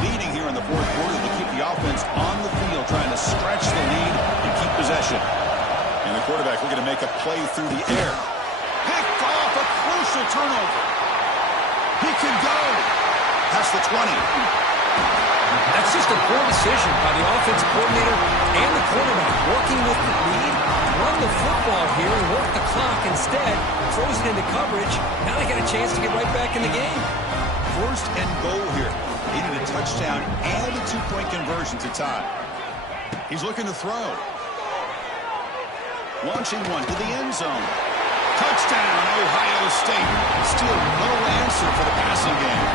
Leading here in the fourth quarter to keep the offense on the field, trying to stretch the lead and keep possession. And the quarterback looking to make a play through the air. Picked off, a crucial turnover. He can go. Past the 20. That's just a poor decision by the offensive coordinator and the quarterback, working with the lead, run the football here and work the clock. Instead, throws it into coverage. Now they got a chance to get right back in the game. First and goal here. Needed a touchdown and a two-point conversion to tie. He's looking to throw. Launching one to the end zone. Touchdown, Ohio State. Still no answer for the passing game.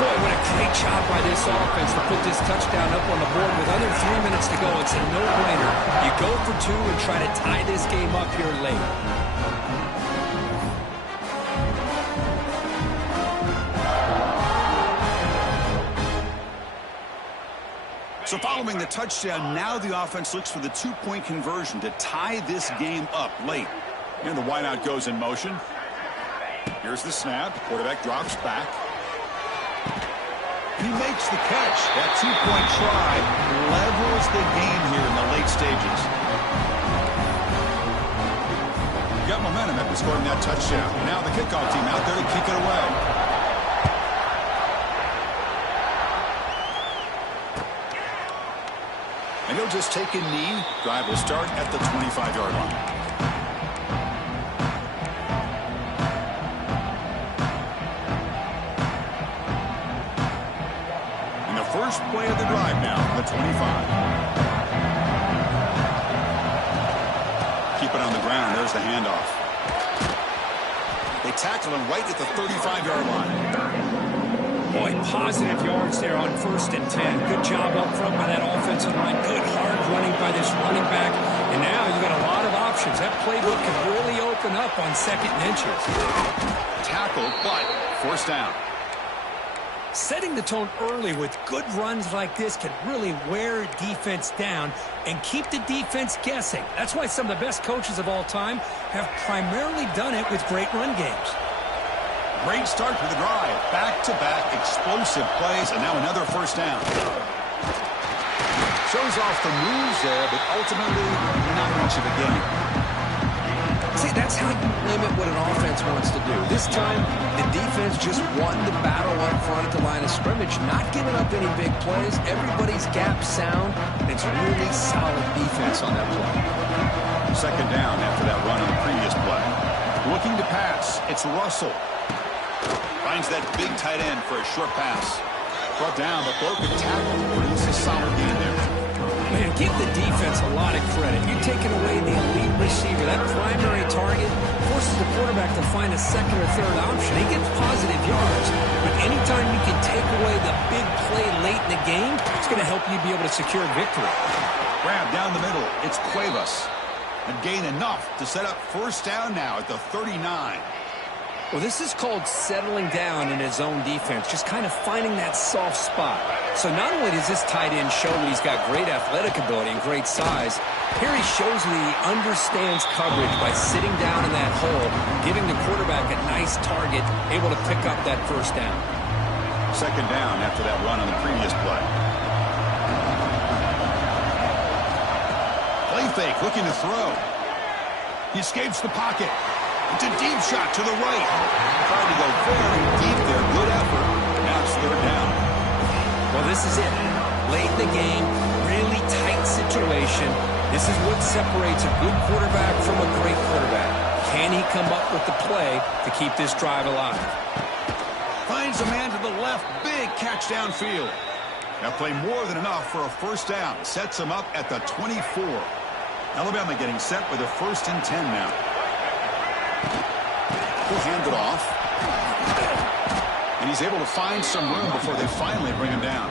Boy, what a great job by this offense to put this touchdown up on the board with under 3 minutes to go. It's a no-brainer. You go for two and try to tie this game up here late. So following the touchdown, now the offense looks for the two-point conversion to tie this game up late. And the wideout goes in motion. Here's the snap. Quarterback drops back. He makes the catch. That two-point try levels the game here in the late stages. Got momentum after scoring that touchdown. Now the kickoff team out there to kick it away. And he'll just take a knee. Drive will start at the 25-yard line. And the first play of the drive now, the 25. Keep it on the ground. There's the handoff. They tackle him right at the 35-yard line. Boy, positive yards there on 1st and 10. Good job up front by that offensive line. Good hard running by this running back. And now you got a lot of options. That playbook can really open up on 2nd and inches. Tackled, but forced down. Setting the tone early with good runs like this can really wear defense down and keep the defense guessing. That's why some of the best coaches of all time have primarily done it with great run games. Great start for the drive. Back-to-back explosive plays, and now another first down. Shows off the moves there, but ultimately not much of a gain. See, that's how you limit what an offense wants to do. This time, the defense just won the battle up front at the line of scrimmage, not giving up any big plays. Everybody's gap sound. It's really solid defense on that play. Second down after that run on the previous play. Looking to pass. It's Russell. Finds that big tight end for a short pass. Brought down, but broken tackle. Produces a solid gain there. Man, give the defense a lot of credit. You're taking away the elite receiver. That primary target forces the quarterback to find a second or third option. He gets positive yards, but anytime you can take away the big play late in the game, it's going to help you be able to secure victory. Grab down the middle. It's Cuevas. And gain enough to set up first down now at the 39. Well, this is called settling down in his own defense, just kind of finding that soft spot. So not only does this tight end show he's got great athletic ability and great size, here he shows that he understands coverage by sitting down in that hole, giving the quarterback a nice target, able to pick up that first down. Second down after that run on the previous play. Play fake, looking to throw. He escapes the pocket. It's a deep shot to the right. Trying to go very deep there. Good effort. Now it's third down. Well, this is it. Late in the game, really tight situation. This is what separates a good quarterback from a great quarterback. Can he come up with the play to keep this drive alive? Finds a man to the left. Big catch downfield. That play more than enough for a first down. Sets him up at the 24. Alabama getting set with a 1st and 10 now. He'll hand it off. And he's able to find some room before they finally bring him down.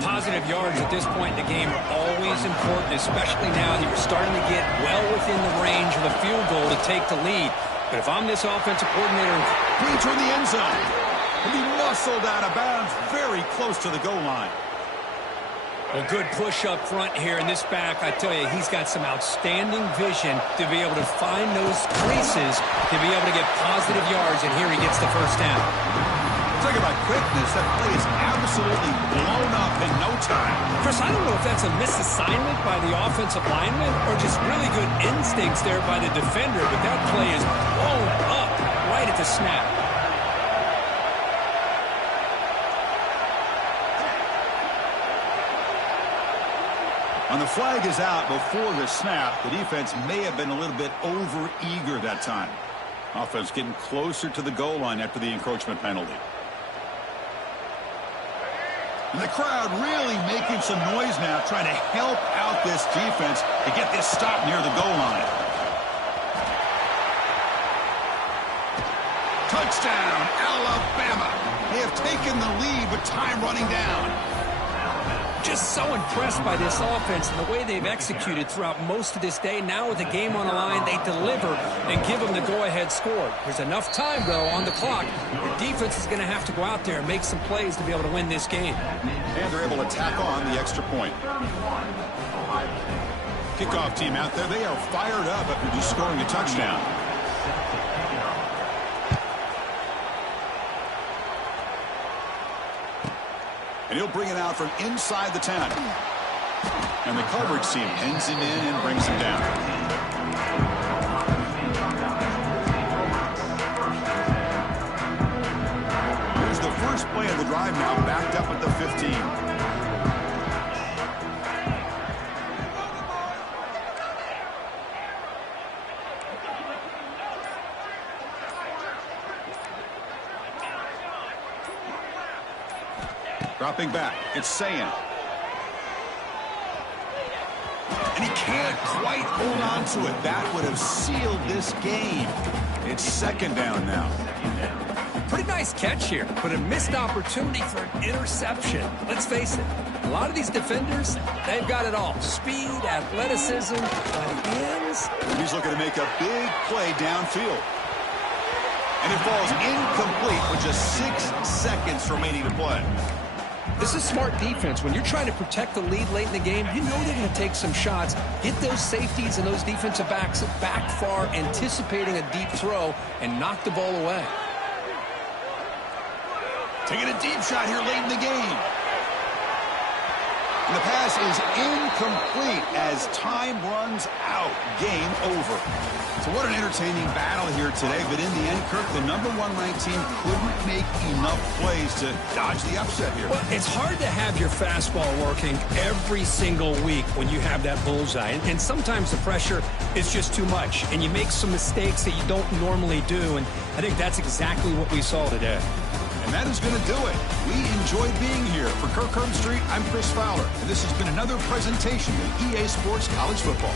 Positive yards at this point in the game are always important, especially now that you're starting to get well within the range of a field goal to take the lead. But if I'm this offensive coordinator, bring toward the end zone. And he muscled out of bounds very close to the goal line. A good push up front here in this back. I tell you, he's got some outstanding vision to be able to find those creases, to be able to get positive yards, and here he gets the first down. Talk about quickness. That play is absolutely blown up in no time. Chris, I don't know if that's a misassignment by the offensive lineman or just really good instincts there by the defender, but that play is blown up right at the snap. When the flag is out before the snap, the defense may have been a little bit over-eager that time. Offense getting closer to the goal line after the encroachment penalty. And the crowd really making some noise now, trying to help out this defense to get this stop near the goal line. Touchdown, Alabama. They have taken the lead with time running down. Just so impressed by this offense and the way they've executed throughout most of this day. Now with the game on the line, they deliver and give them the go-ahead score. There's enough time, though, on the clock. The defense is going to have to go out there and make some plays to be able to win this game. And they're able to tack on the extra point. Kickoff team out there. They are fired up after just scoring a touchdown. And he'll bring it out from inside the 10. And the coverage team pins him in and brings him down. Here's the first play of the drive now, backed up at the 15. Dropping back, it's Sayan. And he can't quite hold on to it. That would have sealed this game. It's second down now. Pretty nice catch here, but a missed opportunity for an interception. Let's face it, a lot of these defenders, they've got it all. Speed, athleticism, hands. He's looking to make a big play downfield. And it falls incomplete with just 6 seconds remaining to play. This is smart defense. When you're trying to protect the lead late in the game, you know they're going to take some shots, get those safeties and those defensive backs back far, anticipating a deep throw, and knock the ball away. Taking a deep shot here late in the game. And the pass is incomplete as time runs out. Game over. So what an entertaining battle here today. But in the end, Kirk, the number 1 ranked team couldn't make enough plays to dodge the upset here. Well, it's hard to have your fastball working every single week when you have that bullseye. And sometimes the pressure is just too much. And you make some mistakes that you don't normally do. And I think that's exactly what we saw today. And that is going to do it. We enjoyed being here. For Kirk Herbstreit, I'm Chris Fowler. And this has been another presentation of EA Sports College Football.